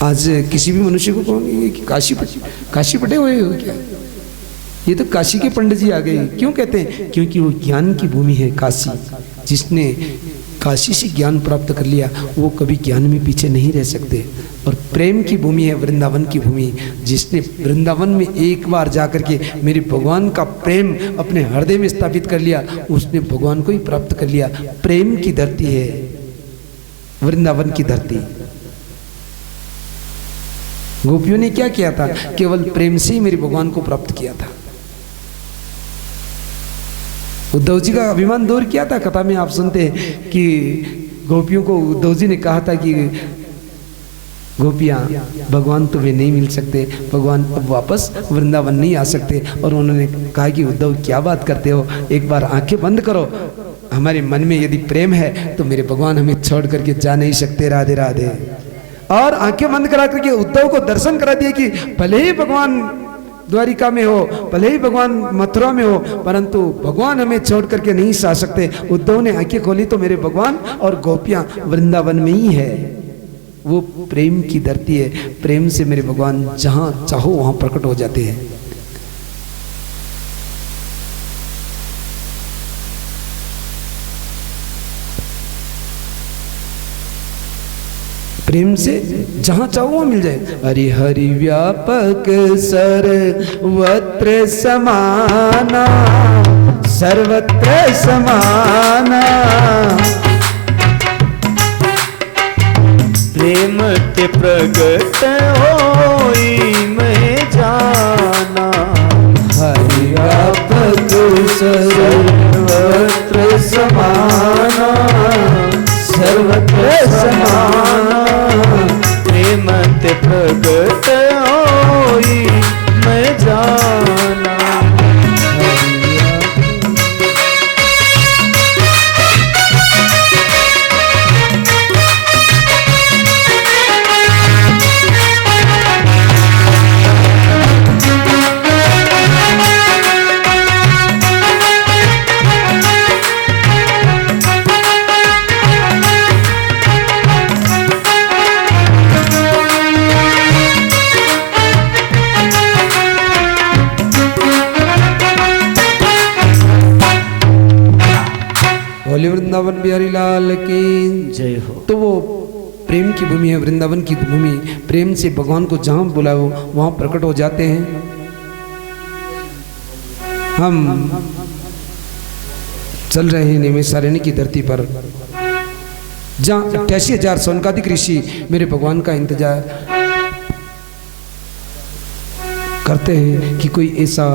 आज किसी भी मनुष्य को कहोगे कि काशी पटे हुए हो क्या? ये तो काशी के पंडित जी आ गए। क्यों कहते हैं? क्योंकि वो ज्ञान की भूमि है काशी। जिसने काशी से ज्ञान प्राप्त कर लिया वो कभी ज्ञान में पीछे नहीं रह सकते। और प्रेम की भूमि है वृंदावन की भूमि। जिसने वृंदावन में एक बार जाकर के मेरे भगवान का प्रेम अपने हृदय में स्थापित कर लिया, उसने भगवान को ही प्राप्त कर लिया। प्रेम की धरती है वृंदावन की धरती। गोपियों ने क्या किया था? केवल प्रेम से ही मेरे भगवान को प्राप्त किया था। उद्धव जी का अभिमान दूर किया था। कथा में आप सुनते हैं कि गोपियों को उद्धव जी ने कहा था कि गोपियां, भगवान तुम्हें नहीं मिल सकते, भगवान अब वापस वृंदावन नहीं आ सकते। और उन्होंने कहा कि उद्धव क्या बात करते हो, एक बार आंखें बंद करो, हमारे मन में यदि प्रेम है तो मेरे भगवान हमें छोड़ करके जा नहीं सकते। राधे राधे। और आंखें बंद करा करके उद्धव को दर्शन करा दिए कि भले ही भगवान द्वारिका में हो, भले ही भगवान मथुरा में हो, परंतु भगवान हमें छोड़ करके नहीं आ सकते। उद्धव ने आंखें खोली तो मेरे भगवान और गोपियां वृंदावन में ही है। वो प्रेम की धरती है। प्रेम से मेरे भगवान जहां चाहो वहां प्रकट हो जाते हैं। प्रेम से जहां चाहो वहां मिल जाए। हरि हरि व्यापक सर्वत्र समाना, सर्वत्र समाना। प्रेम ते प्रगट होई मैं जाना। हरि व्यापक सर्वत्र समाना, सर्वत्र समाना। प्रेम ते प्रगट होई मैं जाना। बोले वृंदावन बिहारी लाल की जय हो। तो वो प्रेम की भूमि है वृंदावन की भूमि। प्रेम से भगवान को जहां बुलाओ वहां प्रकट हो जाते हैं। हम चल रहे हैं निमिषारण्य की धरती पर, जहाँ 88,000 सोनकादिक ऋषि मेरे भगवान का इंतजार करते हैं कि कोई ऐसा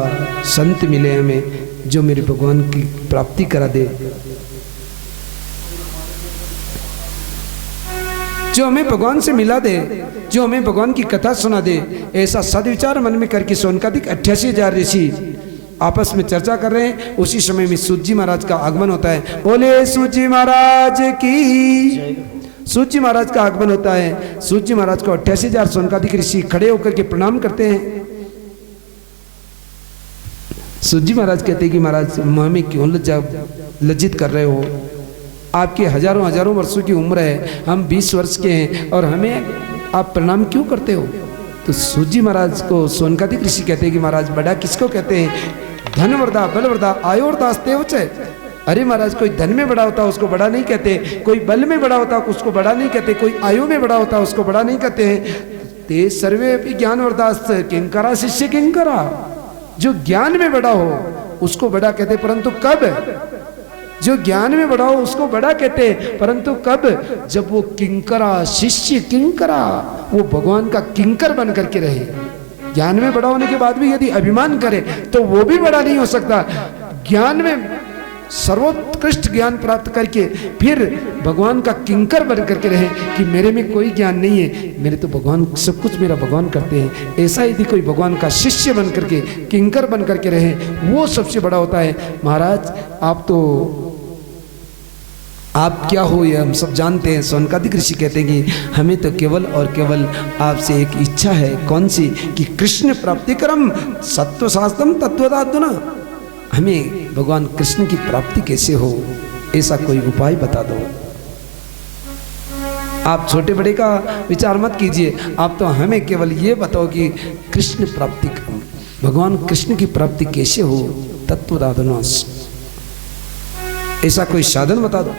संत मिले हमें जो मेरे भगवान की प्राप्ति करा दे, जो हमें भगवान से मिला दे, जो हमें भगवान की कथा सुना दे। ऐसा सदविचार मन में करके सोनकादिक 88,000 ऋषि आपस में चर्चा कर रहे हैं। उसी समय में सूत जी महाराज का आगमन होता है। बोले सूत जी महाराज की। सूत जी महाराज का आगमन होता है। सूत जी महाराज को 88,000 सोनकादिक ऋषि खड़े होकर के प्रणाम करते हैं। सूत जी महाराज कहते हैं कि महाराज हमें क्यों लज्जित कर रहे हो? आपके हजारों हजारों वर्षों की उम्र है, हम 20 वर्ष के हैं और हमें आप प्रणाम क्यों करते हो? तो सूत जी महाराज को सोनकादिक ऋषि कहते हैं कि महाराज बड़ा किसको कहते हैं? धन वर्धा, बल वर्धा, आयोर्दास्ते उच्च। अरे महाराज, कोई धन में बड़ा होता उसको बड़ा नहीं कहते, कोई बल में बड़ा होता उसको बड़ा नहीं कहते, कोई आयु में बड़ा होता उसको बड़ा नहीं कहते हैं। ते सर्वे अपनी ज्ञान वर्धास्त किंकरा शिष्य किंकरा। जो ज्ञान में बड़ा हो उसको बड़ा कहते, परंतु कब? जो ज्ञान में बड़ा हो उसको बड़ा कहते, परंतु कब? जब वो किंकरा, शिष्य किंकरा, वो भगवान का किंकर बन करके रहे। ज्ञान में बड़ा होने के बाद भी यदि अभिमान करे तो वो भी बड़ा नहीं हो सकता। ज्ञान में सर्वोत्कृष्ट ज्ञान प्राप्त करके फिर भगवान का किंकर बन करके रहे कि मेरे में कोई ज्ञान नहीं है, मेरे तो भगवान सब कुछ मेरा भगवान करते हैं। ऐसा यदि कोई भगवान का शिष्य बन करके किंकर बन करके रहे वो सबसे बड़ा होता है। महाराज आप क्या हो ये हम सब जानते हैं। सोनकादिक ऋषि कहते हैं कि हमें तो केवल और केवल आपसे एक इच्छा है। कौन सी? कि कृष्ण प्राप्ति करम सत्व शास्त्रम तत्वदात्मना। हमें भगवान कृष्ण की प्राप्ति कैसे हो, ऐसा कोई उपाय बता दो। आप छोटे बड़े का विचार मत कीजिए, आप तो हमें केवल ये बताओ कि कृष्ण प्राप्ति करम। भगवान कृष्ण की प्राप्ति कैसे हो, तत्वदाधनास, ऐसा कोई साधन बता दो।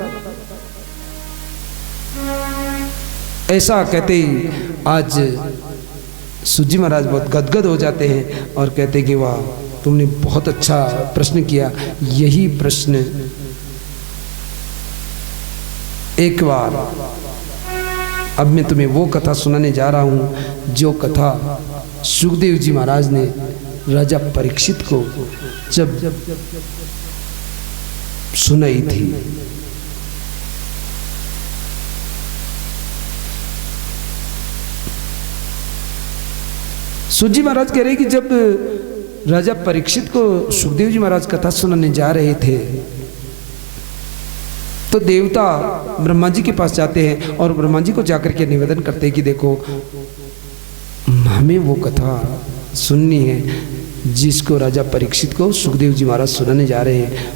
ऐसा कहते ही आज सूजी महाराज बहुत गदगद हो जाते हैं और कहते कि वाह, तुमने बहुत अच्छा प्रश्न किया। यही प्रश्न एक बार अब मैं तुम्हें वो कथा सुनाने जा रहा हूं जो कथा सुखदेव जी महाराज ने राजा परीक्षित को जब सुनाई थी। सूजी महाराज कह रहे कि जब राजा परीक्षित को सुखदेव जी महाराज कथा सुनाने जा रहे थे तो देवता ब्रह्मा जी के पास जाते हैं और ब्रह्मा जी को जाकर के निवेदन करते हैं कि देखो, हमें वो कथा सुननी है जिसको राजा परीक्षित को सुखदेव जी महाराज सुनाने जा रहे हैं।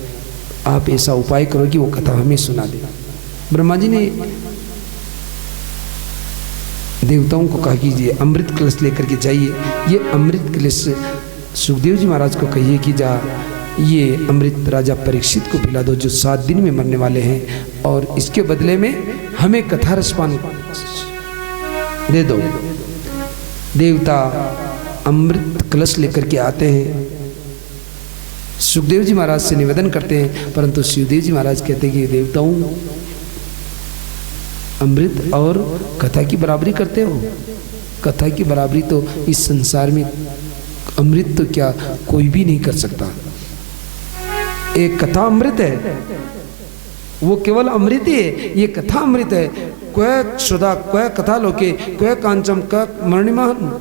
आप ऐसा उपाय करो कि वो कथा हमें सुना दे। ब्रह्मा जी ने देवताओं को कहा कि ये अमृत कलश लेकर के जाइए, ये अमृत कलश सुखदेव जी महाराज को कहिए कि जा ये अमृत राजा परीक्षित को पिला दो जो 7 दिन में मरने वाले हैं, और इसके बदले में हमें कथा रसपान दे दो। देवता अमृत कलश लेकर के आते हैं, सुखदेव जी महाराज से निवेदन करते हैं, परंतु शिवदेव जी महाराज कहते हैं कि देवताओं, अमृत और कथा की बराबरी करते हो? कथा की बराबरी तो इस संसार में अमृत तो क्या कोई भी नहीं कर सकता। एक कथा अमृत है, वो केवल अमृत ही है, ये कथा अमृत है। क्व सुधा क्व कथा लोके क्व कांचम क मणिमहन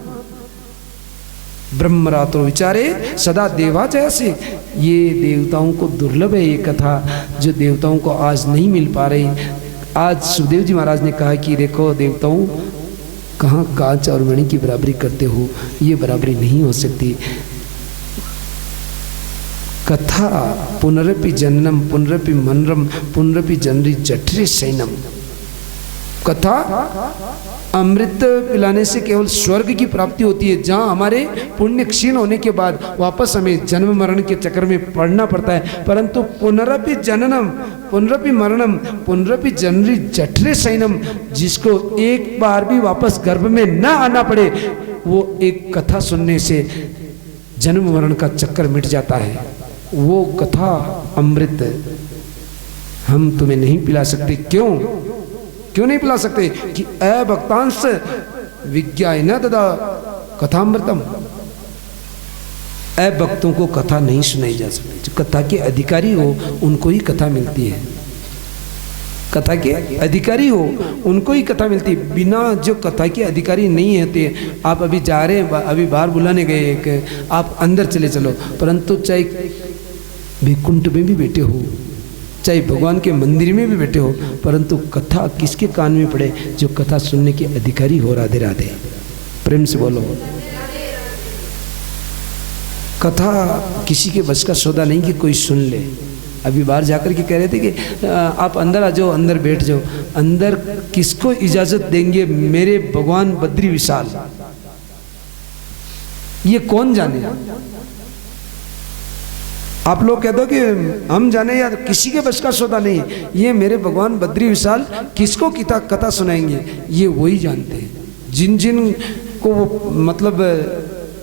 ब्रह्म रात्रो विचारे सदा देवा जैसे। ये देवताओं को दुर्लभ है ये कथा, जो देवताओं को आज नहीं मिल पा रही। आज सुखदेव जी महाराज ने कहा कि देखो देवताओं, कहाँ कांच और मणि की बराबरी करते हो, ये बराबरी नहीं हो सकती। कथा पुनरपि जननम पुनरपि मनरम पुनरपि जनरी जठरे सैनम। कथा अमृत पिलाने से केवल स्वर्ग की प्राप्ति होती है, जहाँ हमारे पुण्य क्षीण होने के बाद वापस हमें जन्म मरण के चक्कर में पड़ना पड़ता है। परंतु पुनरपि जननम पुनरपि मरणम पुनरपि जनरी जठरे सैनम, जिसको एक बार भी वापस गर्भ में न आना पड़े, वो एक कथा सुनने से जन्म मरण का चक्कर मिट जाता है। वो कथा अमृत हम तुम्हें नहीं पिला सकते। क्यों नहीं पिला सकते? कि अभक्तांश विज्ञाय न ददा कथामृतम। अभक्तों को कथा नहीं सुनाई जा सकती। जो कथा के अधिकारी हो उनको ही कथा मिलती है। कथा के अधिकारी हो उनको ही कथा मिलती है। बिना जो कथा के अधिकारी नहीं होते, आप अभी जा रहे हैं, अभी बाहर बुलाने गए एक, आप अंदर चले चलो, परंतु चाहे वैकुंठ में भी बैठे हो, चाहे भगवान के मंदिर में भी बैठे हो, परंतु कथा किसके कान में पड़े? जो कथा सुनने के अधिकारी हो। राधे राधे, प्रेम से बोलो। कथा किसी के बस का सौदा नहीं कि कोई सुन ले। अभी बाहर जाकर के कह रहे थे कि आप अंदर आ जाओ, अंदर बैठ जाओ। अंदर किसको इजाजत देंगे मेरे भगवान बद्री विशाल? ये कौन जाने? आप लोग कह दो कि हम जाने, या किसी के बस का सौदा नहीं। ये मेरे भगवान बद्री विशाल किसको कथा सुनाएंगे, ये वही जानते हैं। जिन जिन को वो मतलब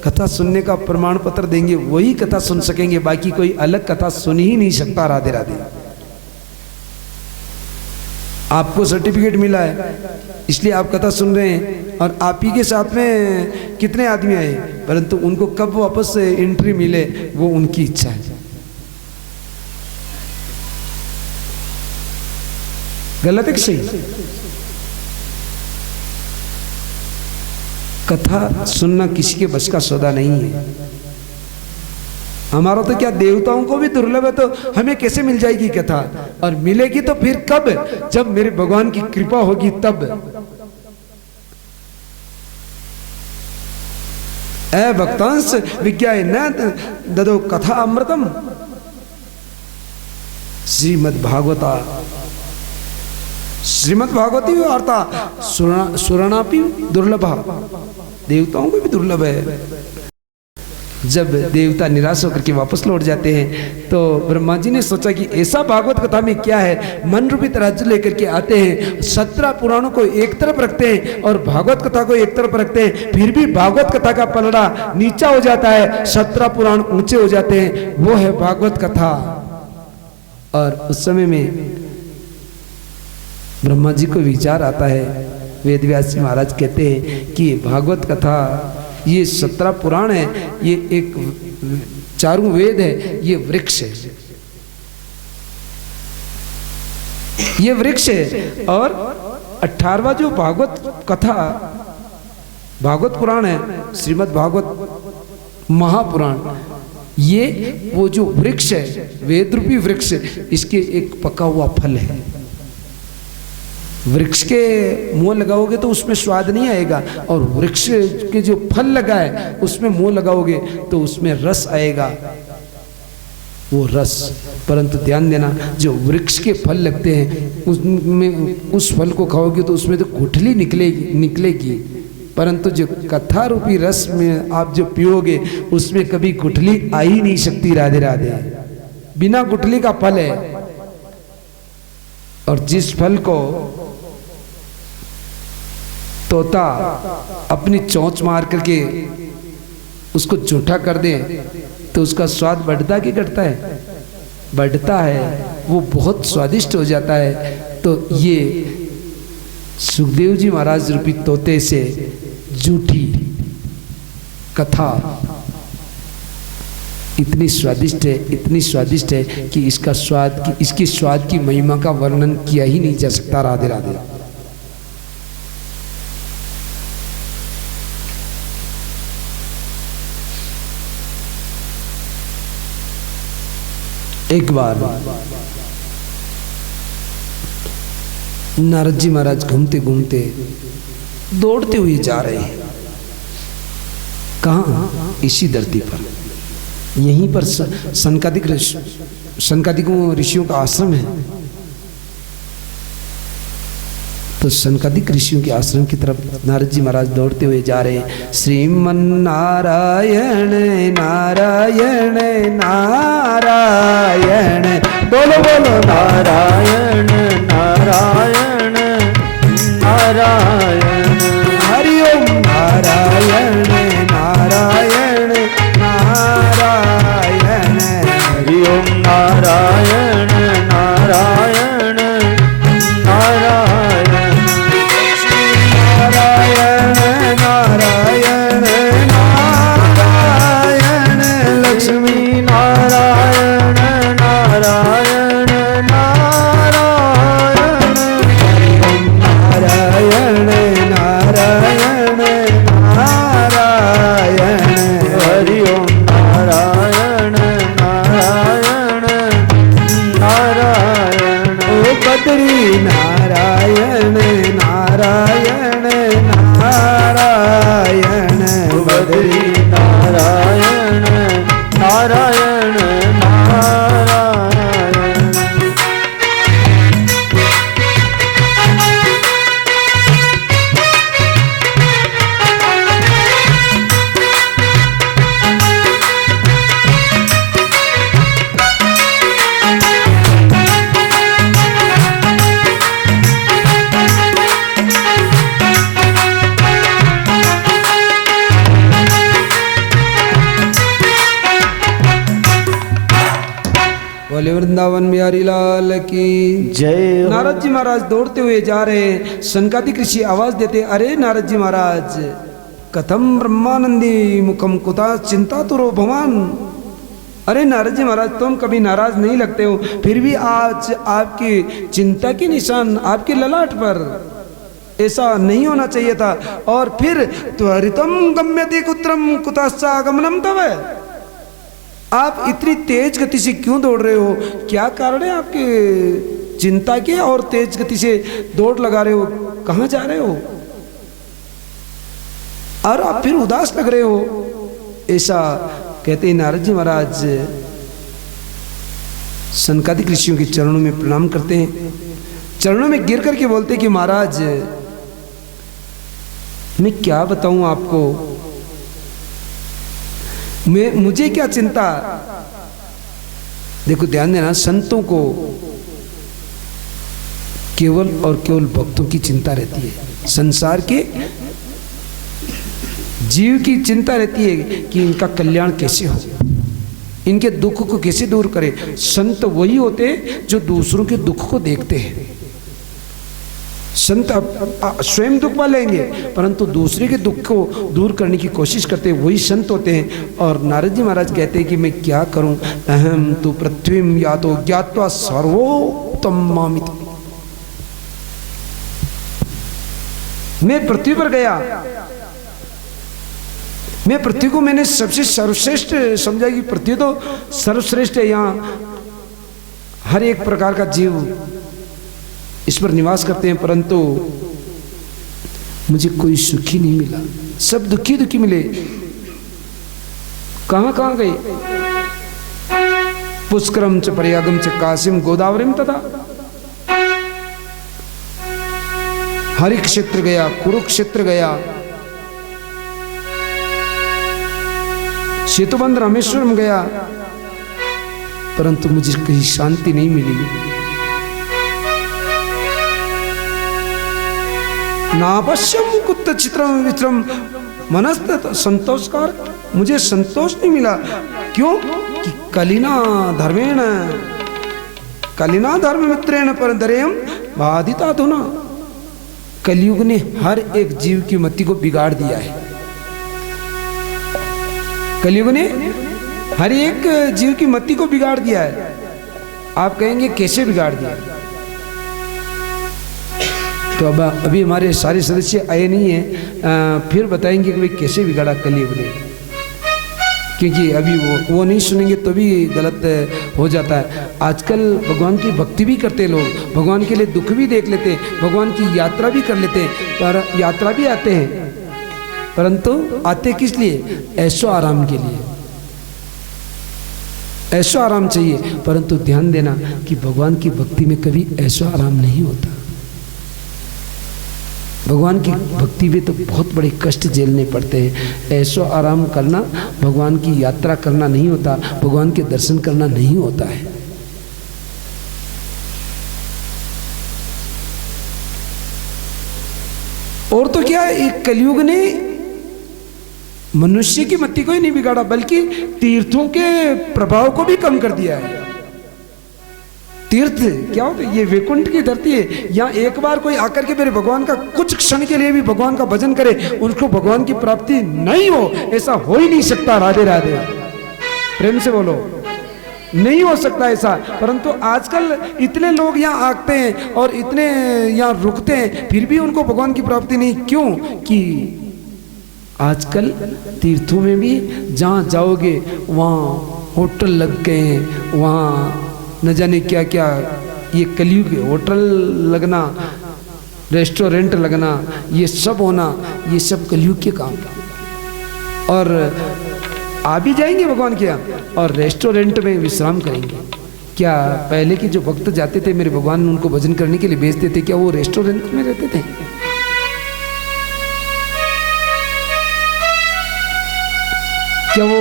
कथा सुनने का प्रमाण पत्र देंगे वही कथा सुन सकेंगे, बाकी कोई अलग कथा सुन ही नहीं सकता। राधे राधे। आपको सर्टिफिकेट मिला है इसलिए आप कथा सुन रहे हैं, और आप ही के साथ में कितने आदमी आए, परंतु उनको कब वापस एंट्री मिले वो उनकी इच्छा है। गलत है कि सही? कथा सुनना किसी के बस का सौदा नहीं है। हमारा तो क्या, देवताओं को भी दुर्लभ है, तो हमें कैसे मिल जाएगी कथा? और मिलेगी तो फिर कब? जब मेरे भगवान की कृपा होगी तब। भक्तांश विज्ञाय न ददो कथा अमृतम। श्रीमद् भागवती वार्ता सुरणापि दुर्लभ। देवताओं को भी दुर्लभ है। जब देवता निराश होकर के वापस लौट जाते हैं तो ब्रह्मा जी ने सोचा कि ऐसा भागवत कथा में क्या है। मन रूपी तराजू लेकर के आते हैं, 17 पुराणों को एक तरफ रखते हैं और भागवत कथा को एक तरफ रखते हैं, फिर भी भागवत कथा का पलड़ा नीचा हो जाता है, 17 पुराण ऊंचे हो जाते हैं। वो है भागवत कथा। और उस समय में ब्रह्मा जी को विचार आता है, वेदव्यास जी महाराज कहते हैं कि ये भागवत कथा, ये 17 पुराण है, ये एक चारों वेद है, ये वृक्ष है, ये वृक्ष है। और 18वां जो भागवत कथा भागवत पुराण है, श्रीमद् भागवत महापुराण, ये वो जो वृक्ष है, वेद रूपी वृक्ष, इसके एक पका हुआ फल है। वृक्ष के मुंह लगाओगे तो उसमें स्वाद नहीं आएगा, और वृक्ष के जो फल लगा है उसमें मुंह लगाओगे तो उसमें रस आएगा, वो रस। परंतु ध्यान देना, जो वृक्ष के फल लगते हैं उसमें, उस फल को खाओगे तो उसमें तो गुठली निकलेगी, परंतु जो कथा रूपी रस में आप जो पियोगे उसमें कभी गुठली आ ही नहीं सकती। राधे राधे, बिना गुठली का फल है। और जिस फल को तोता अपनी चोंच मार करके उसको जूठा कर दे तो उसका स्वाद बढ़ता कि घटता है? बढ़ता है, वो बहुत स्वादिष्ट हो जाता है। तो ये सुखदेव जी महाराज रूपी तोते से जूठी कथा इतनी स्वादिष्ट है, इतनी स्वादिष्ट है कि इसकी स्वाद की महिमा का वर्णन किया ही नहीं जा सकता। राधे राधे। एक बार नारद जी महाराज घूमते घूमते दौड़ते हुए जा रहे हैं। कहाँ? इसी धरती पर, यहीं पर सनकादिकों ऋषियों का आश्रम है। तो सनकादिक ऋषियों के आश्रम की तरफ नारद जी महाराज दौड़ते हुए जा रहे हैं। श्रीमन्नारायण नारायण नारायण, बोलो बोलो नारायण नारायण नारायण, हरि ओम नारायण नारायण नारायण, हरि ओम नारायण नारायण नारायण, नारायण नारायण, लक्ष्मी नारायण नारायण नारायण, नारायण नारायण नारायण, हरि ओम नारायण नारायण नारायण, ओ बद्री नारायण नारायण नारायण, बद्री नारायण नारायण नारायण। बोले वृंदावन बिहारी लाल की जय। नारद जी महाराज दौड़ते हुए जा रहे हैं। सनकादिक ऋषि आवाज देते, अरे नारद जी महाराज, कथम ब्रह्मानंदी मुखम कुता चिंता तुरो भगवान। अरे नारद जी महाराज, तुम कभी नाराज नहीं लगते हो, फिर भी आज आपकी चिंता के निशान आपके ललाट पर, ऐसा नहीं होना चाहिए था। और फिर त्वरितम गम्यते कुत्रम कुतश्चागमनम तव, आप इतनी तेज गति से क्यों दौड़ रहे हो? क्या कारण है आपके चिंता के और तेज गति से दौड़ लगा रहे हो? कहाँ जा रहे हो? और आप फिर उदास लग रहे हो। ऐसा कहते हैं नारद जी महाराज सनकादिक ऋषियों के चरणों में प्रणाम करते हैं। चरणों में गिर करके बोलते कि महाराज, मैं क्या बताऊं आपको, मुझे क्या चिंता। देखो ध्यान देना, संतों को केवल और केवल भक्तों की चिंता रहती है। संसार के जीव की चिंता रहती है कि इनका कल्याण कैसे हो, इनके दुख को कैसे दूर करे। संत वही होते हैं जो दूसरों के दुख को देखते हैं। संत स्वयं दुख पा लेंगे परंतु दूसरे के दुख को दूर करने की कोशिश करते हैं, वही संत होते हैं। और नारद जी महाराज कहते हैं कि मैं क्या करूं, अहम तो पृथ्वीम यातो ज्ञात्वा सर्वोत्तमामिति। मैं पृथ्वी पर गया, मैं पृथ्वी को मैंने सबसे सर्वश्रेष्ठ समझा कि पृथ्वी तो सर्वश्रेष्ठ है। यहाँ हर एक प्रकार का जीव इस पर निवास करते हैं, परंतु मुझे कोई सुखी नहीं मिला, सब दुखी दुखी मिले। कहां कहां गए? पुष्करम च प्रयागम च काशीम गोदावरीम तथा। हरि क्षेत्र गया, कुरुक्षेत्र गया, सेतुबंध रामेश्वरम गया, परंतु मुझे कहीं शांति नहीं मिली। नापश्यम कुत्त चित्रम विचित्रम मनस्त संतोषकार, मुझे संतोष नहीं मिला। क्यों? कि कलिना धर्मेण कलिना धर्म मित्रेण परदरेयम बाधिता धुना। कलयुग ने हर एक जीव की मति को बिगाड़ दिया है। कलयुग ने हर एक जीव की मति को बिगाड़ दिया है। आप कहेंगे कैसे बिगाड़ दिया? तो अब अभी हमारे सारे सदस्य आए नहीं हैं, फिर बताएंगे कि भाई कैसे बिगाड़ा कलयुग ने, क्योंकि अभी वो नहीं सुनेंगे तो भी गलत हो जाता है। आजकल भगवान की भक्ति भी करते लोग, भगवान के लिए दुख भी देख लेते, भगवान की यात्रा भी कर लेते, पर यात्रा भी आते हैं, परंतु आते किस लिए? ऐशो आराम के लिए। ऐशो आराम चाहिए, परंतु ध्यान देना कि भगवान की भक्ति में कभी ऐशो आराम नहीं होता। भगवान की भक्ति में तो बहुत बड़े कष्ट झेलने पड़ते हैं। ऐशो आराम करना भगवान की यात्रा करना नहीं होता, भगवान के दर्शन करना नहीं होता है। और तो क्या, एक कलयुग ने मनुष्य की मति को ही नहीं बिगाड़ा, बल्कि तीर्थों के प्रभाव को भी कम कर दिया है। तीर्थ क्या होता है? ये वैकुंठ की धरती है। यहाँ एक बार कोई आकर के मेरे भगवान का कुछ क्षण के लिए भी भगवान का भजन करे, उनको भगवान की प्राप्ति नहीं हो, ऐसा हो ही नहीं सकता। राधे राधे, प्रेम से बोलो, नहीं हो सकता ऐसा। परंतु आजकल इतने लोग यहाँ आते हैं और इतने यहाँ रुकते हैं, फिर भी उनको भगवान की प्राप्ति नहीं। क्यों? कि आजकल तीर्थों में भी जहाँ जाओगे वहाँ होटल लग गए हैं, वहाँ न जाने क्या क्या। ये कलयुग है, होटल लगना, रेस्टोरेंट लगना, ये सब होना, ये सब कलयुग के काम। और आ भी जाएंगे भगवान के यहाँ और रेस्टोरेंट में विश्राम करेंगे। क्या पहले के जो भक्त जाते थे मेरे भगवान उनको भजन करने के लिए भेजते थे, क्या वो रेस्टोरेंट में रहते थे? क्या वो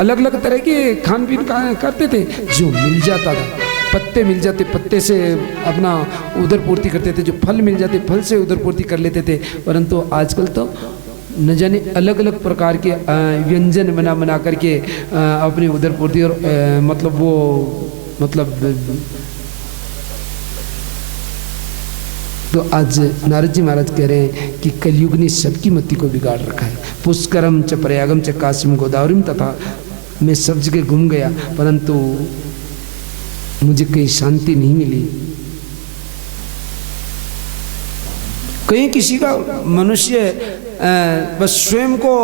अलग अलग तरह के खान पीन करते थे? जो मिल जाता था, पत्ते मिल जाते, पत्ते से अपना उदर पूर्ति करते थे, जो फल मिल जाते फल से उदर पूर्ति कर लेते थे। परंतु आजकल तो न जाने अलग अलग प्रकार के व्यंजन बना बना करके अपनी उदर पूर्ति और तो आज नारद जी महाराज कह रहे हैं कि कलयुग ने सबकी मति को बिगाड़ रखा है। पुष्करम च प्रयागम च काशीम गोदावरीम तथा। मैं सब जगह घूम गया परंतु मुझे कहीं शांति नहीं मिली। कहीं किसी का मनुष्य बस स्वयं को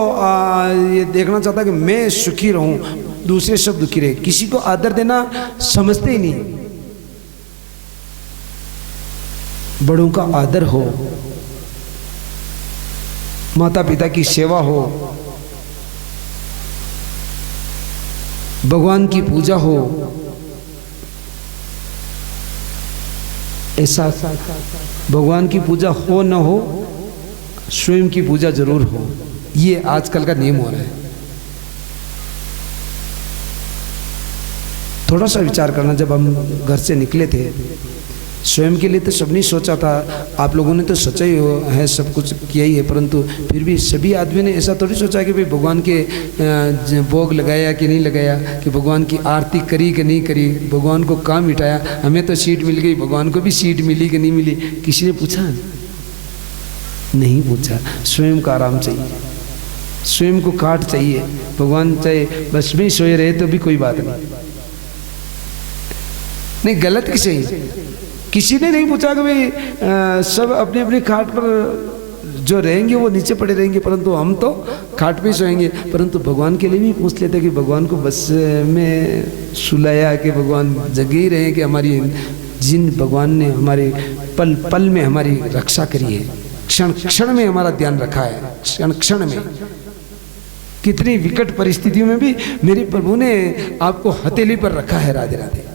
ये देखना चाहता कि मैं सुखी रहूं, दूसरे सब दुखी रहे। किसी को आदर देना समझते ही नहीं। बड़ों का आदर हो, माता पिता की सेवा हो, भगवान की पूजा हो, ऐसा भगवान की पूजा हो न हो, स्वयं की पूजा जरूर हो। ये आजकल का नियम हो रहा है। थोड़ा सा विचार करना, जब हम घर से निकले थे स्वयं के लिए तो सबने सोचा था, आप लोगों ने तो सोचा ही है, सब कुछ किया ही है, परंतु फिर भी सभी आदमी ने ऐसा थोड़ी सोचा कि भाई भगवान के भोग लगाया कि नहीं लगाया, कि भगवान की आरती करी कि नहीं करी, भगवान को काम मिटाया, हमें तो सीट मिल गई, भगवान को भी सीट मिली कि नहीं मिली, किसी ने पूछा नहीं पूछा। स्वयं का आराम चाहिए, स्वयं को काट चाहिए। भगवान चाहे बस में सोए रहे तो भी कोई बात नहीं, गलत किसे ही किसी ने नहीं पूछा कि भाई सब अपने अपने खाट पर जो रहेंगे वो नीचे पड़े रहेंगे, परंतु हम तो खाट पे ही सोएंगे। परंतु भगवान के लिए भी पूछ लेते कि भगवान को बस में सुलाया कि भगवान जगे ही रहे, कि हमारी जिन भगवान ने हमारे पल पल में हमारी रक्षा करी है, क्षण क्षण में हमारा ध्यान रखा है, क्षण क्षण में, कितनी विकट परिस्थितियों में भी मेरे प्रभु ने आपको हथेली पर रखा है। राधे राधे।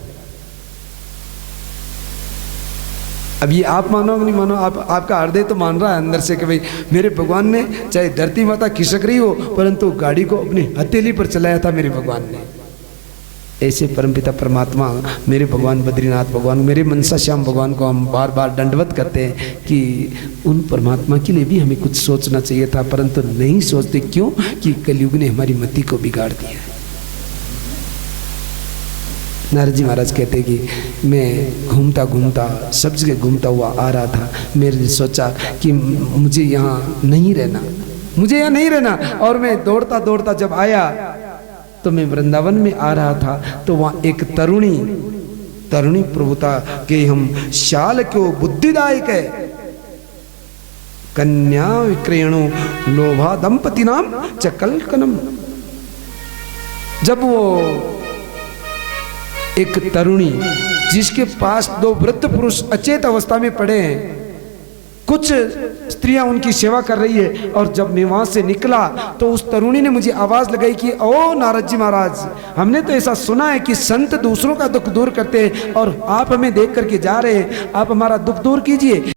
अब ये आप मानो नहीं मानो, आपका हृदय तो मान रहा है अंदर से कि भाई मेरे भगवान ने चाहे धरती माता खिसक रही हो, परंतु गाड़ी को अपनी हथेली पर चलाया था मेरे भगवान ने। ऐसे परमपिता परमात्मा मेरे भगवान बद्रीनाथ भगवान, मेरे मनसा श्याम भगवान को हम बार बार दंडवत करते हैं कि उन परमात्मा के लिए भी हमें कुछ सोचना चाहिए था, परंतु नहीं सोचते। क्यों? कि कलयुग ने हमारी मति को बिगाड़ दिया है। नारद जी महाराज कहते कि मैं घूमता घूमता सब जगह घूमता हुआ आ रहा था, मैंने सोचा कि मुझे यहाँ नहीं रहना, मुझे यहाँ नहीं रहना, और मैं दौड़ता दौड़ता जब आया तो मैं वृंदावन में आ रहा था, तो वहाँ एक तरुणी प्रभुता के हम शाल क्यों बुद्धिदायक है कन्या विक्रयणो लोभा दंपति नाम चकलकनम। जब वो एक तरुणी जिसके पास दो वृद्ध पुरुष अचेत अवस्था में पड़े हैं, कुछ स्त्रियां उनकी सेवा कर रही है, और जब मैं वहां से निकला तो उस तरुणी ने मुझे आवाज लगाई कि ओ नारद जी महाराज, हमने तो ऐसा सुना है कि संत दूसरों का दुख दूर करते हैं, और आप हमें देख करके जा रहे हैं, आप हमारा दुख दूर कीजिए।